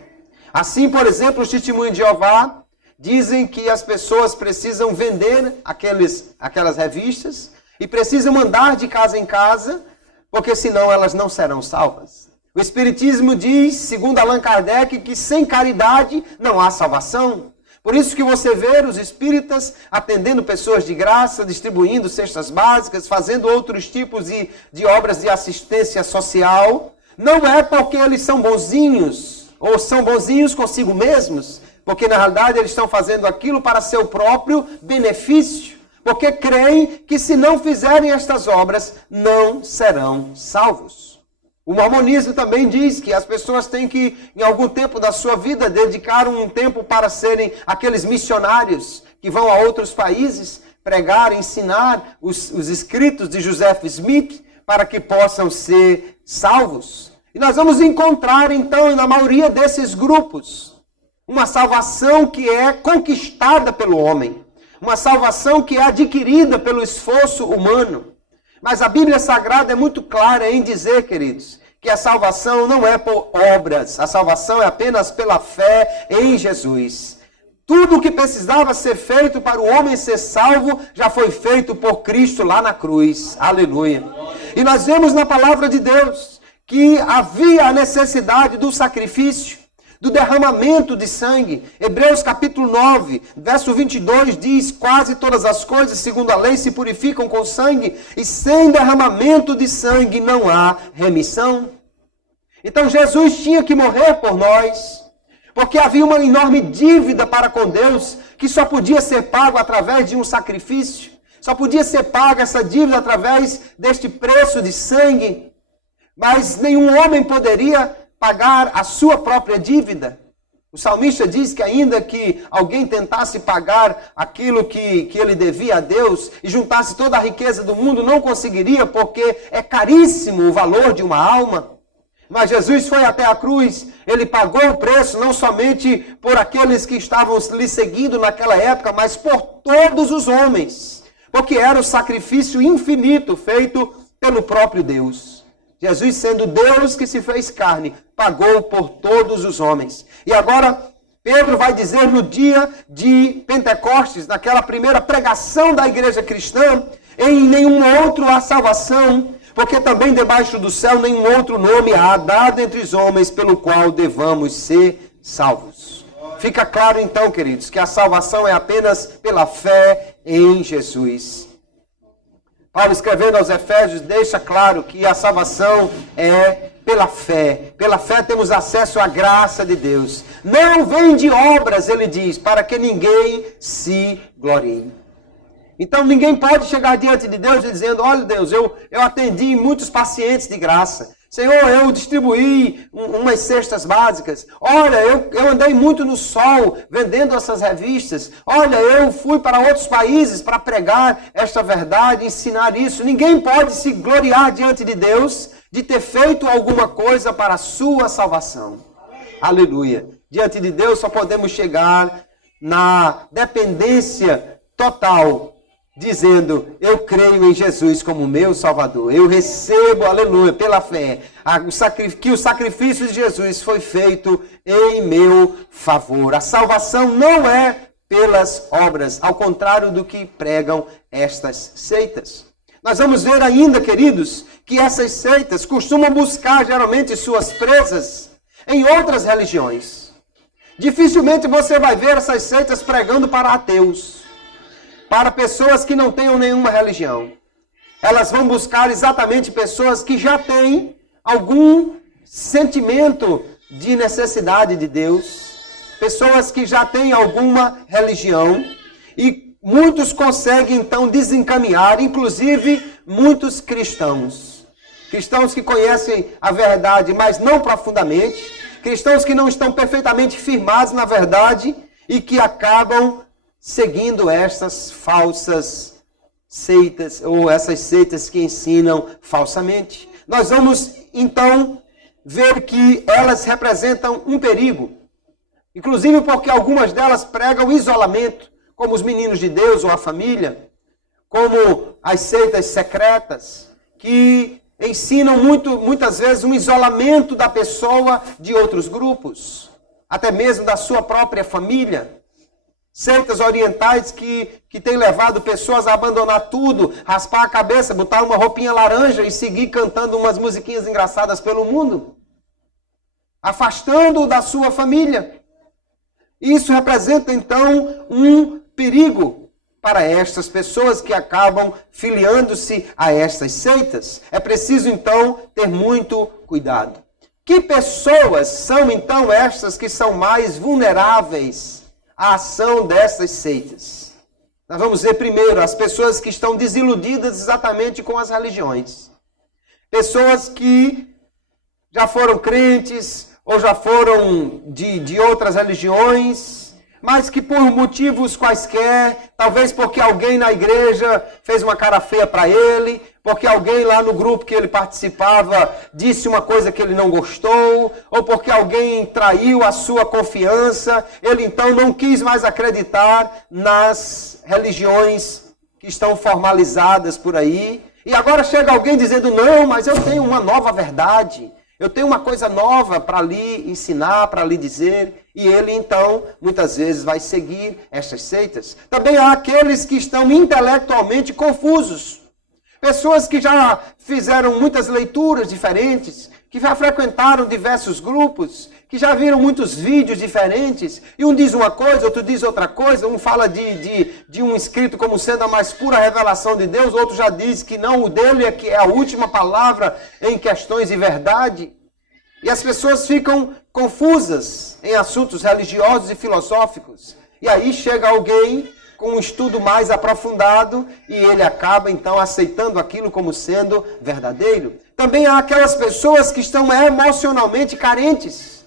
Assim, por exemplo, os testemunhos de Jeová dizem que as pessoas precisam vender aquelas revistas e precisam andar de casa em casa, porque senão elas não serão salvas. O Espiritismo diz, segundo Allan Kardec, que sem caridade não há salvação. Por isso que você vê os espíritas atendendo pessoas de graça, distribuindo cestas básicas, fazendo outros tipos de obras de assistência social. Não é porque eles são bonzinhos, ou são bonzinhos consigo mesmos, porque na realidade eles estão fazendo aquilo para seu próprio benefício, porque creem que se não fizerem estas obras, não serão salvos. O mormonismo também diz que as pessoas têm que, em algum tempo da sua vida, dedicar um tempo para serem aqueles missionários que vão a outros países pregar, ensinar os escritos de Joseph Smith para que possam ser salvos. E nós vamos encontrar, então, na maioria desses grupos, uma salvação que é conquistada pelo homem. Uma salvação que é adquirida pelo esforço humano. Mas a Bíblia Sagrada é muito clara em dizer, queridos, que a salvação não é por obras. A salvação é apenas pela fé em Jesus. Tudo o que precisava ser feito para o homem ser salvo já foi feito por Cristo lá na cruz. Aleluia. E nós vemos na palavra de Deus que havia a necessidade do sacrifício, do derramamento de sangue. Hebreus capítulo 9, verso 22 diz: quase todas as coisas, segundo a lei, se purificam com sangue, e sem derramamento de sangue não há remissão. Então Jesus tinha que morrer por nós, porque havia uma enorme dívida para com Deus, que só podia ser pago através de um sacrifício. Só podia ser paga essa dívida através deste preço de sangue. Mas nenhum homem poderia pagar a sua própria dívida. O salmista diz que ainda que alguém tentasse pagar aquilo que ele devia a Deus e juntasse toda a riqueza do mundo, não conseguiria, porque é caríssimo o valor de uma alma. Mas Jesus foi até a cruz, ele pagou o preço não somente por aqueles que estavam lhe seguindo naquela época, mas por todos os homens, porque era o sacrifício infinito feito pelo próprio Deus. Jesus, sendo Deus que se fez carne, pagou por todos os homens. E agora, Pedro vai dizer no dia de Pentecostes, naquela primeira pregação da igreja cristã, em nenhum outro há salvação, porque também debaixo do céu nenhum outro nome há dado entre os homens pelo qual devamos ser salvos. Fica claro então, queridos, que a salvação é apenas pela fé em Jesus. Paulo, escrevendo aos Efésios, deixa claro que a salvação é pela fé. Pela fé temos acesso à graça de Deus. Não vem de obras, ele diz, para que ninguém se glorie. Então ninguém pode chegar diante de Deus dizendo: olha Deus, eu atendi muitos pacientes de graça. Senhor, eu distribuí umas cestas básicas. Olha, eu andei muito no sol vendendo essas revistas. Olha, eu fui para outros países para pregar esta verdade, ensinar isso. Ninguém pode se gloriar diante de Deus de ter feito alguma coisa para a sua salvação. Aleluia. Diante de Deus só podemos chegar na dependência total, dizendo: eu creio em Jesus como meu Salvador. Eu recebo, aleluia, pela fé, que o sacrifício de Jesus foi feito em meu favor. A salvação não é pelas obras, ao contrário do que pregam estas seitas. Nós vamos ver ainda, queridos, que essas seitas costumam buscar geralmente suas presas em outras religiões. Dificilmente você vai ver essas seitas pregando para ateus, para pessoas que não tenham nenhuma religião. Elas vão buscar exatamente pessoas que já têm algum sentimento de necessidade de Deus, pessoas que já têm alguma religião, e muitos conseguem então desencaminhar, inclusive muitos cristãos. Cristãos que conhecem a verdade, mas não profundamente, cristãos que não estão perfeitamente firmados na verdade e que acabam seguindo estas falsas seitas, ou essas seitas que ensinam falsamente. Nós vamos, então, ver que elas representam um perigo. Inclusive porque algumas delas pregam isolamento, como os meninos de Deus ou a família, como as seitas secretas, que ensinam muitas vezes um isolamento da pessoa de outros grupos, até mesmo da sua própria família. Seitas orientais que têm levado pessoas a abandonar tudo, raspar a cabeça, botar uma roupinha laranja e seguir cantando umas musiquinhas engraçadas pelo mundo, afastando-o da sua família. Isso representa, então, um perigo para estas pessoas que acabam filiando-se a estas seitas. É preciso, então, ter muito cuidado. Que pessoas são então estas que são mais vulneráveis à ação dessas seitas? Nós vamos ver primeiro as pessoas que estão desiludidas exatamente com as religiões. Pessoas que já foram crentes ou já foram de outras religiões, mas que por motivos quaisquer, talvez porque alguém na igreja fez uma cara feia para ele, porque alguém lá no grupo que ele participava disse uma coisa que ele não gostou, ou porque alguém traiu a sua confiança, ele então não quis mais acreditar nas religiões que estão formalizadas por aí. E agora chega alguém dizendo, não, mas eu tenho uma nova verdade, eu tenho uma coisa nova para lhe ensinar, para lhe dizer. E ele então, muitas vezes, vai seguir estas seitas. Também há aqueles que estão intelectualmente confusos. Pessoas que já fizeram muitas leituras diferentes, que já frequentaram diversos grupos, que já viram muitos vídeos diferentes, e um diz uma coisa, outro diz outra coisa, um fala de um escrito como sendo a mais pura revelação de Deus, outro já diz que não, o dele é que é a última palavra em questões de verdade. E as pessoas ficam confusas em assuntos religiosos e filosóficos. E aí chega alguém com um estudo mais aprofundado e ele acaba então aceitando aquilo como sendo verdadeiro. Também há aquelas pessoas que estão emocionalmente carentes.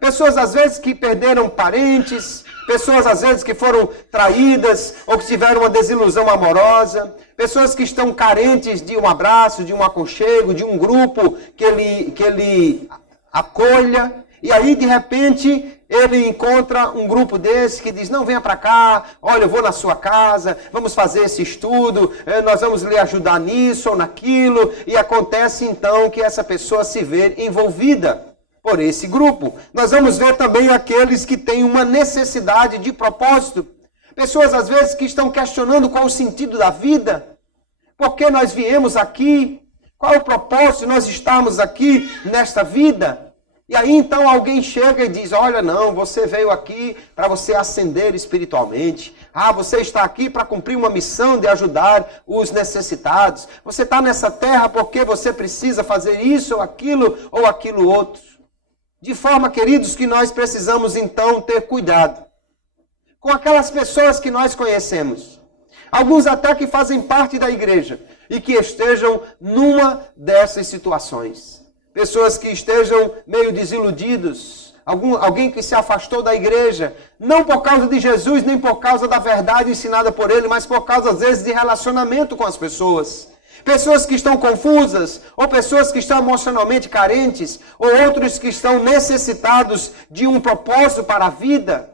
Pessoas às vezes que perderam parentes, pessoas às vezes que foram traídas ou que tiveram uma desilusão amorosa, pessoas que estão carentes de um abraço, de um aconchego, de um grupo que ele acolha. E aí, de repente, ele encontra um grupo desse que diz, não, venha para cá, olha, eu vou na sua casa, vamos fazer esse estudo, nós vamos lhe ajudar nisso ou naquilo. E acontece, então, que essa pessoa se vê envolvida por esse grupo. Nós vamos ver também aqueles que têm uma necessidade de propósito. Pessoas, às vezes, que estão questionando qual o sentido da vida. Por que nós viemos aqui? Qual o propósito de nós estarmos aqui nesta vida? E aí então alguém chega e diz, olha não, você veio aqui para você ascender espiritualmente. Ah, você está aqui para cumprir uma missão de ajudar os necessitados. Você está nessa terra porque você precisa fazer isso ou aquilo outro. De forma, queridos, que nós precisamos então ter cuidado com aquelas pessoas que nós conhecemos. Alguns até que fazem parte da igreja e que estejam numa dessas situações. Pessoas que estejam meio desiludidos, alguém que se afastou da igreja, não por causa de Jesus, nem por causa da verdade ensinada por ele, mas por causa, às vezes, de relacionamento com as pessoas. Pessoas que estão confusas, ou pessoas que estão emocionalmente carentes, ou outros que estão necessitados de um propósito para a vida.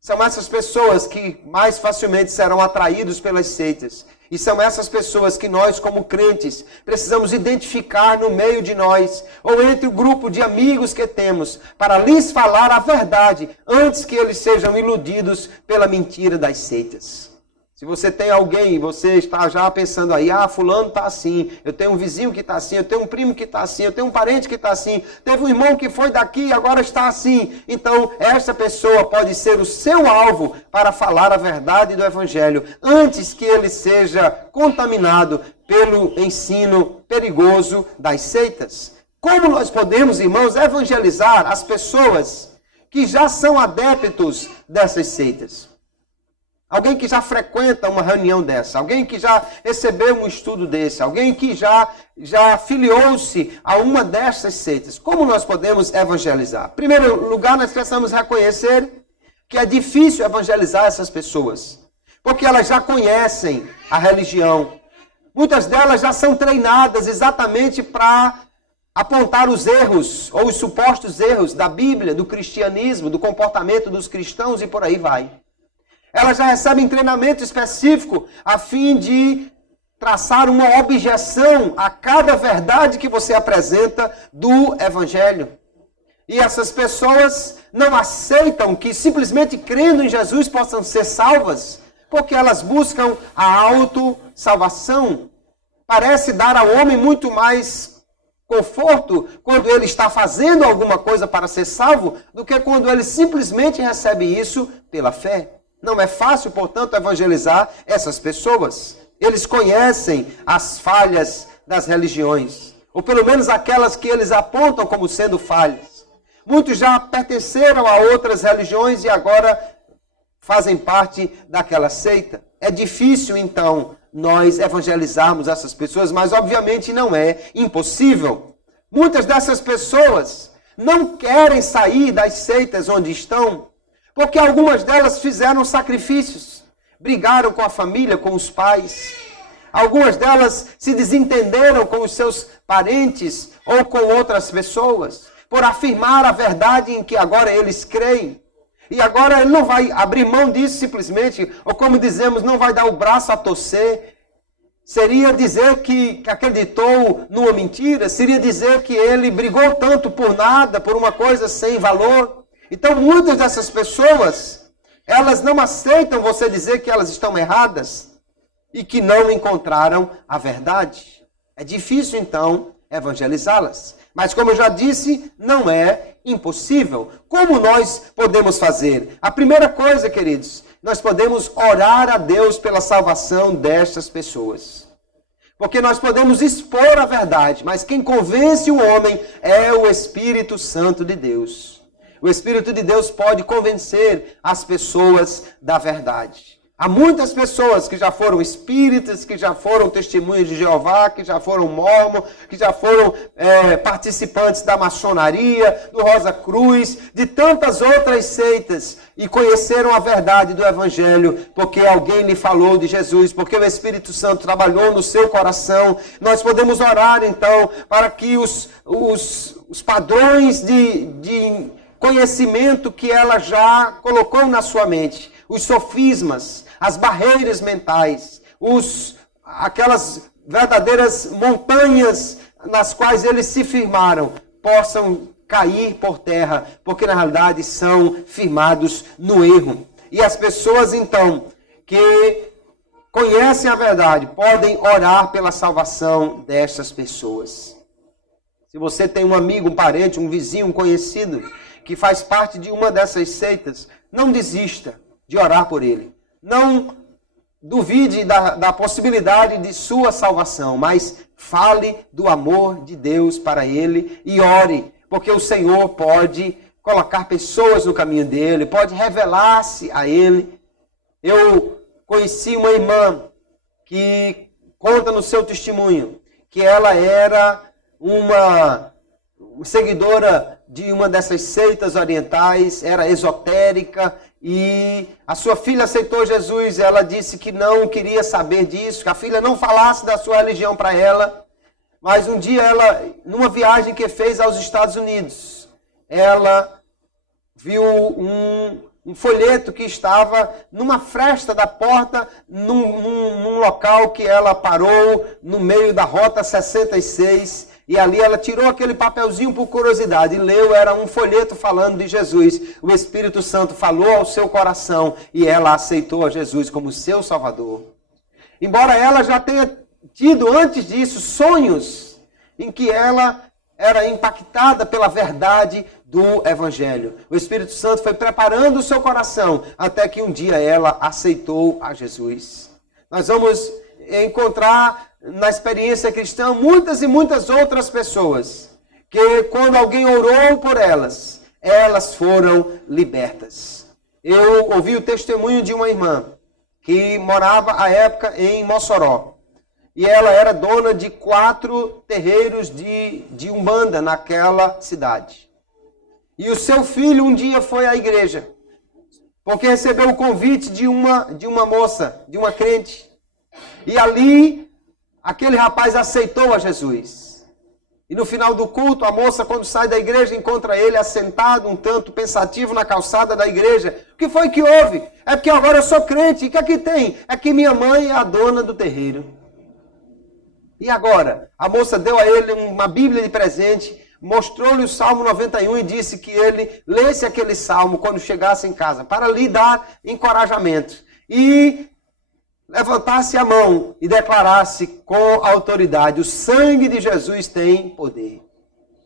São essas pessoas que mais facilmente serão atraídos pelas seitas. E são essas pessoas que nós, como crentes, precisamos identificar no meio de nós, ou entre o grupo de amigos que temos, para lhes falar a verdade, antes que eles sejam iludidos pela mentira das seitas. Se você tem alguém, você está já pensando aí, fulano está assim, eu tenho um vizinho que está assim, eu tenho um primo que está assim, eu tenho um parente que está assim, teve um irmão que foi daqui e agora está assim. Então, esta pessoa pode ser o seu alvo para falar a verdade do Evangelho, antes que ele seja contaminado pelo ensino perigoso das seitas. Como nós podemos, irmãos, evangelizar as pessoas que já são adeptos dessas seitas? Alguém que já frequenta uma reunião dessa, alguém que já recebeu um estudo desse, alguém que já filiou-se a uma dessas seitas. Como nós podemos evangelizar? Em primeiro lugar, nós precisamos reconhecer que é difícil evangelizar essas pessoas, porque elas já conhecem a religião. Muitas delas já são treinadas exatamente para apontar os erros, ou os supostos erros da Bíblia, do cristianismo, do comportamento dos cristãos e por aí vai. Elas já recebem treinamento específico a fim de traçar uma objeção a cada verdade que você apresenta do Evangelho. E essas pessoas não aceitam que simplesmente crendo em Jesus possam ser salvas, porque elas buscam a autossalvação. Parece dar ao homem muito mais conforto quando ele está fazendo alguma coisa para ser salvo, do que quando ele simplesmente recebe isso pela fé. Não é fácil, portanto, evangelizar essas pessoas. Eles conhecem as falhas das religiões. ou pelo menos aquelas que eles apontam como sendo falhas. Muitos já pertenceram a outras religiões e agora fazem parte daquela seita. É difícil, então, nós evangelizarmos essas pessoas, mas obviamente não é impossível. Muitas dessas pessoas não querem sair das seitas onde estão, porque algumas delas fizeram sacrifícios, brigaram com a família, com os pais. Algumas delas se desentenderam com os seus parentes ou com outras pessoas, por afirmar a verdade em que agora eles creem. E agora ele não vai abrir mão disso simplesmente, ou como dizemos, não vai dar o braço a torcer. Seria dizer que acreditou numa mentira, seria dizer que ele brigou tanto por nada, por uma coisa sem valor. Então muitas dessas pessoas, elas não aceitam você dizer que elas estão erradas e que não encontraram a verdade. É difícil então evangelizá-las. Mas como eu já disse, não é impossível. Como nós podemos fazer? A primeira coisa, queridos, nós podemos orar a Deus pela salvação destas pessoas. Porque nós podemos expor a verdade, mas quem convence o homem é o Espírito Santo de Deus. O Espírito de Deus pode convencer as pessoas da verdade. Há muitas pessoas que já foram espíritas, que já foram testemunhas de Jeová, que já foram mormon, que já foram participantes da maçonaria, do Rosa Cruz, de tantas outras seitas, e conheceram a verdade do Evangelho, porque alguém lhe falou de Jesus, porque o Espírito Santo trabalhou no seu coração. Nós podemos orar, então, para que os padrões de conhecimento que ela já colocou na sua mente, os sofismas, as barreiras mentais, aquelas verdadeiras montanhas nas quais eles se firmaram, possam cair por terra, porque na realidade são firmados no erro. E as pessoas então que conhecem a verdade podem orar pela salvação destas pessoas. Se você tem um amigo, um parente, um vizinho, um conhecido que faz parte de uma dessas seitas, não desista de orar por ele. Não duvide da possibilidade de sua salvação, mas fale do amor de Deus para ele e ore, porque o Senhor pode colocar pessoas no caminho dele, pode revelar-se a ele. Eu conheci uma irmã que conta no seu testemunho que ela era uma seguidora de uma dessas seitas orientais, era esotérica, e a sua filha aceitou Jesus. Ela disse que não queria saber disso, que a filha não falasse da sua religião para ela. Mas um dia ela, numa viagem que fez aos Estados Unidos, ela viu um folheto que estava numa fresta da porta, num local que ela parou, no meio da Rota 66, e ali ela tirou aquele papelzinho por curiosidade e leu, era um folheto falando de Jesus. O Espírito Santo falou ao seu coração e ela aceitou a Jesus como seu Salvador. Embora ela já tenha tido antes disso sonhos em que ela era impactada pela verdade do Evangelho. O Espírito Santo foi preparando o seu coração até que um dia ela aceitou a Jesus. Nós vamos encontrar na experiência cristã muitas e muitas outras pessoas que quando alguém orou por elas, elas foram libertas. Eu ouvi o testemunho de uma irmã que morava à época em Mossoró. E ela era dona de 4 terreiros de Umbanda naquela cidade. E o seu filho um dia foi à igreja, porque recebeu o convite de uma moça, de uma crente. E ali, aquele rapaz aceitou a Jesus. E no final do culto, a moça, quando sai da igreja, encontra ele assentado, um tanto pensativo na calçada da igreja. O que foi que houve? É porque agora eu sou crente. E o que é que tem? É que minha mãe é a dona do terreiro. E agora? A moça deu a ele uma Bíblia de presente, mostrou-lhe o Salmo 91 e disse que ele lesse aquele salmo quando chegasse em casa, para lhe dar encorajamento. E levantasse a mão e declarasse com autoridade: o sangue de Jesus tem poder.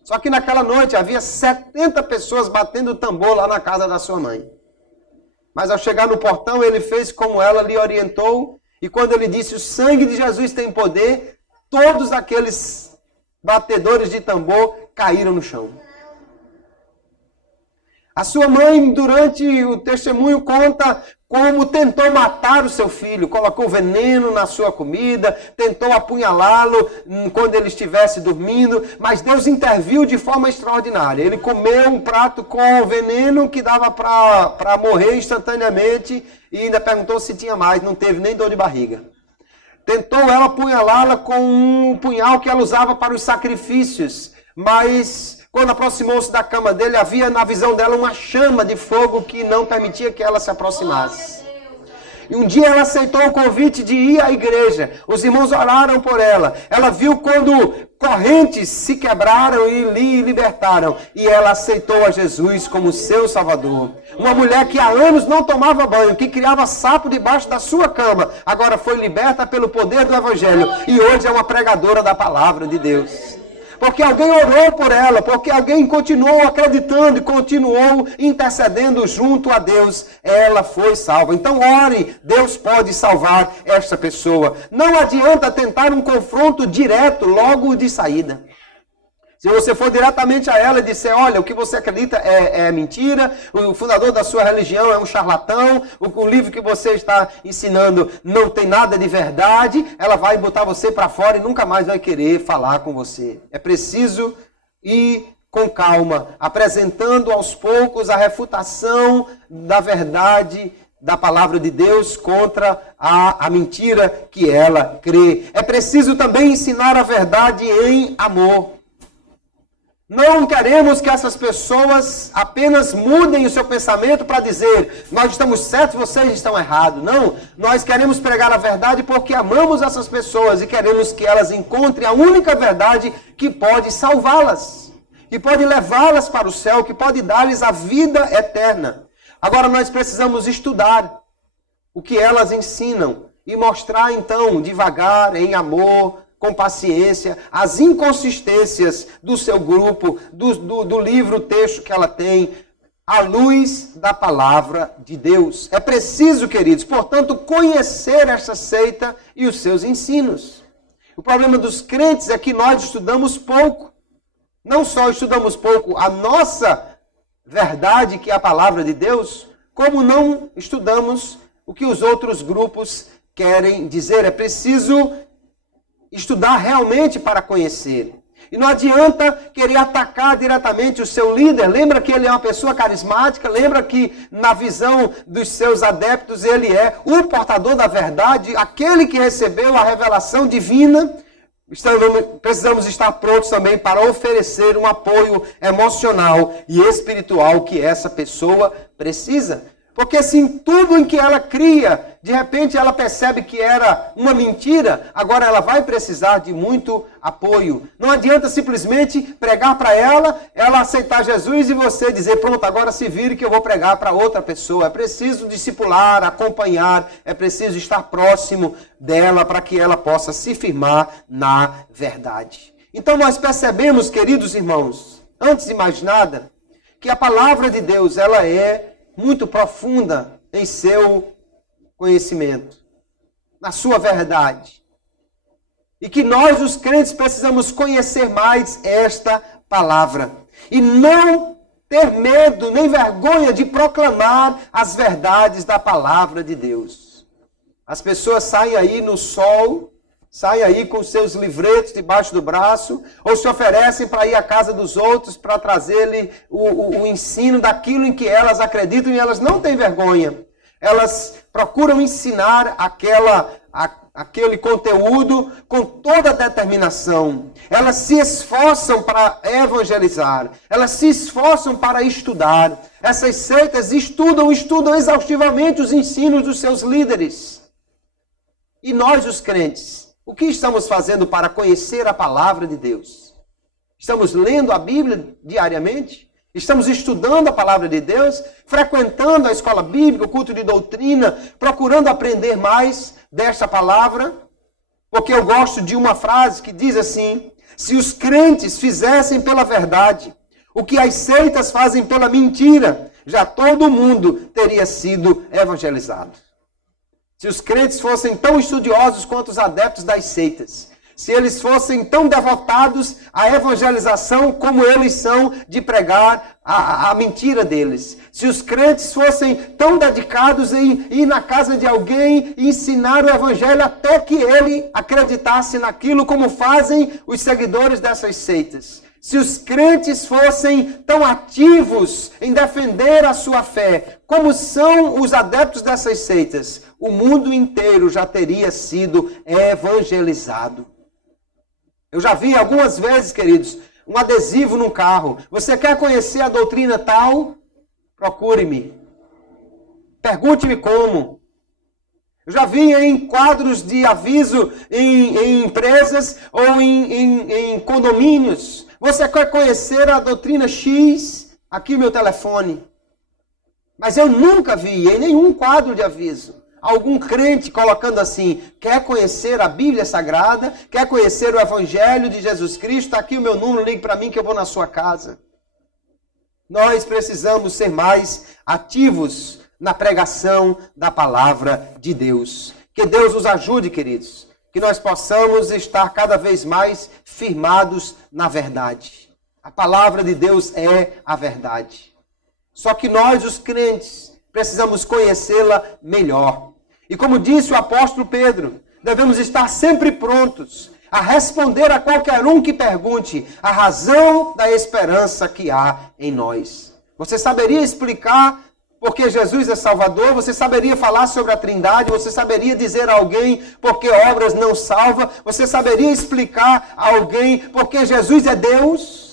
Só que naquela noite havia 70 pessoas batendo tambor lá na casa da sua mãe. Mas ao chegar no portão, ele fez como ela lhe orientou, e quando ele disse: o sangue de Jesus tem poder, todos aqueles batedores de tambor caíram no chão. A sua mãe, durante o testemunho, conta como tentou matar o seu filho, colocou veneno na sua comida, tentou apunhalá-lo quando ele estivesse dormindo, mas Deus interviu de forma extraordinária. Ele comeu um prato com veneno que dava para morrer instantaneamente e ainda perguntou se tinha mais, não teve nem dor de barriga. Tentou ela apunhalá-la com um punhal que ela usava para os sacrifícios, mas quando aproximou-se da cama dele, havia na visão dela uma chama de fogo que não permitia que ela se aproximasse. E um dia ela aceitou o convite de ir à igreja. Os irmãos oraram por ela. Ela viu quando correntes se quebraram e lhe libertaram. E ela aceitou a Jesus como seu Salvador. Uma mulher que há anos não tomava banho, que criava sapo debaixo da sua cama, agora foi liberta pelo poder do Evangelho. E hoje é uma pregadora da palavra de Deus. Porque alguém orou por ela, porque alguém continuou acreditando e continuou intercedendo junto a Deus, ela foi salva. Então ore, Deus pode salvar esta pessoa. Não adianta tentar um confronto direto logo de saída. Se você for diretamente a ela e disser, olha, o que você acredita é mentira, o fundador da sua religião é um charlatão, o livro que você está ensinando não tem nada de verdade, ela vai botar você para fora e nunca mais vai querer falar com você. É preciso ir com calma, apresentando aos poucos a refutação da verdade da palavra de Deus contra a mentira que ela crê. É preciso também ensinar a verdade em amor. Não queremos que essas pessoas apenas mudem o seu pensamento para dizer, nós estamos certos, vocês estão errados. Não, nós queremos pregar a verdade porque amamos essas pessoas e queremos que elas encontrem a única verdade que pode salvá-las, que pode levá-las para o céu, que pode dar-lhes a vida eterna. Agora nós precisamos estudar o que elas ensinam e mostrar então, devagar, em amor, com paciência, as inconsistências do seu grupo, do livro, texto que ela tem, à luz da palavra de Deus. É preciso, queridos, portanto, conhecer esta seita e os seus ensinos. O problema dos crentes é que nós estudamos pouco. Não só estudamos pouco a nossa verdade, que é a palavra de Deus, como não estudamos o que os outros grupos querem dizer. É preciso estudar realmente para conhecer. E não adianta querer atacar diretamente o seu líder. Lembra que ele é uma pessoa carismática. Lembra que na visão dos seus adeptos ele é o portador da verdade. Aquele que recebeu a revelação divina. Precisamos estar prontos também para oferecer um apoio emocional e espiritual que essa pessoa precisa. Porque se em tudo em que ela cria, de repente ela percebe que era uma mentira, agora ela vai precisar de muito apoio. Não adianta simplesmente pregar para ela aceitar Jesus e você dizer, pronto, agora se vire que eu vou pregar para outra pessoa. É preciso discipular, acompanhar, é preciso estar próximo dela para que ela possa se firmar na verdade. Então nós percebemos, queridos irmãos, antes de mais nada, que a palavra de Deus, ela é muito profunda em seu conhecimento, na sua verdade. E que nós, os crentes, precisamos conhecer mais esta palavra. E não ter medo nem vergonha de proclamar as verdades da palavra de Deus. As pessoas saem aí no sol, saem aí com seus livretos debaixo do braço, ou se oferecem para ir à casa dos outros, para trazer-lhe o ensino daquilo em que elas acreditam e elas não têm vergonha. Elas procuram ensinar aquele conteúdo com toda a determinação. Elas se esforçam para evangelizar. Elas se esforçam para estudar. Essas seitas estudam exaustivamente os ensinos dos seus líderes. E nós, os crentes, o que estamos fazendo para conhecer a palavra de Deus? Estamos lendo a Bíblia diariamente? Estamos estudando a palavra de Deus? Frequentando a escola bíblica, o culto de doutrina, procurando aprender mais desta palavra? Porque eu gosto de uma frase que diz assim, se os crentes fizessem pela verdade o que as seitas fazem pela mentira, já todo mundo teria sido evangelizado. Se os crentes fossem tão estudiosos quanto os adeptos das seitas, se eles fossem tão devotados à evangelização como eles são de pregar a mentira deles. Se os crentes fossem tão dedicados em ir na casa de alguém e ensinar o evangelho até que ele acreditasse naquilo, como fazem os seguidores dessas seitas. Se os crentes fossem tão ativos em defender a sua fé, como são os adeptos dessas seitas, o mundo inteiro já teria sido evangelizado. Eu já vi algumas vezes, queridos, um adesivo num carro. Você quer conhecer a doutrina tal? Procure-me. Pergunte-me como. Eu já vi em quadros de aviso em empresas ou em condomínios. Você quer conhecer a doutrina X? Aqui o meu telefone. Mas eu nunca vi em nenhum quadro de aviso algum crente colocando assim: quer conhecer a Bíblia Sagrada? Quer conhecer o Evangelho de Jesus Cristo? Está aqui o meu número, ligue para mim que eu vou na sua casa. Nós precisamos ser mais ativos na pregação da palavra de Deus. Que Deus nos ajude, queridos. Que nós possamos estar cada vez mais firmados na verdade. A palavra de Deus é a verdade. Só que nós, os crentes, precisamos conhecê-la melhor. E como disse o apóstolo Pedro, devemos estar sempre prontos a responder a qualquer um que pergunte a razão da esperança que há em nós. Você saberia explicar porque Jesus é Salvador? Você saberia falar sobre a Trindade? Você saberia dizer a alguém porque obras não salva? Você saberia explicar a alguém porque Jesus é Deus?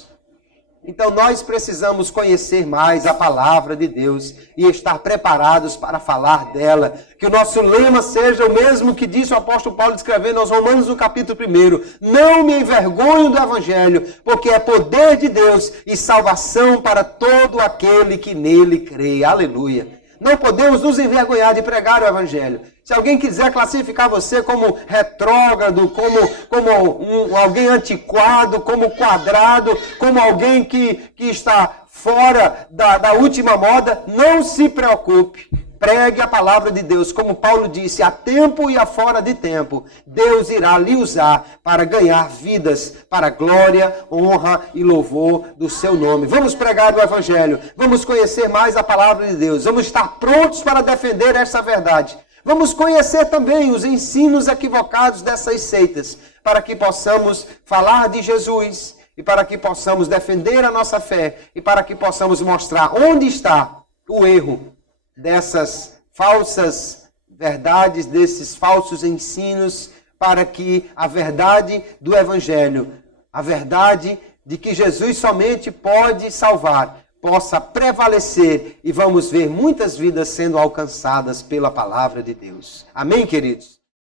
Então nós precisamos conhecer mais a palavra de Deus e estar preparados para falar dela. Que o nosso lema seja o mesmo que disse o apóstolo Paulo escrevendo aos Romanos no capítulo 1. Não me envergonho do Evangelho, porque é poder de Deus e salvação para todo aquele que nele crê. Aleluia. Não podemos nos envergonhar de pregar o Evangelho. Se alguém quiser classificar você como retrógrado, como alguém antiquado, como quadrado, como alguém que está fora da última moda, não se preocupe. Pregue a palavra de Deus, como Paulo disse, a tempo e a fora de tempo. Deus irá lhe usar para ganhar vidas, para a glória, honra e louvor do seu nome. Vamos pregar o Evangelho, vamos conhecer mais a palavra de Deus, vamos estar prontos para defender essa verdade. Vamos conhecer também os ensinos equivocados dessas seitas, para que possamos falar de Jesus e para que possamos defender a nossa fé e para que possamos mostrar onde está o erro dessas falsas verdades, desses falsos ensinos, para que a verdade do Evangelho, a verdade de que Jesus somente pode salvar, possa prevalecer e vamos ver muitas vidas sendo alcançadas pela palavra de Deus. Amém, queridos?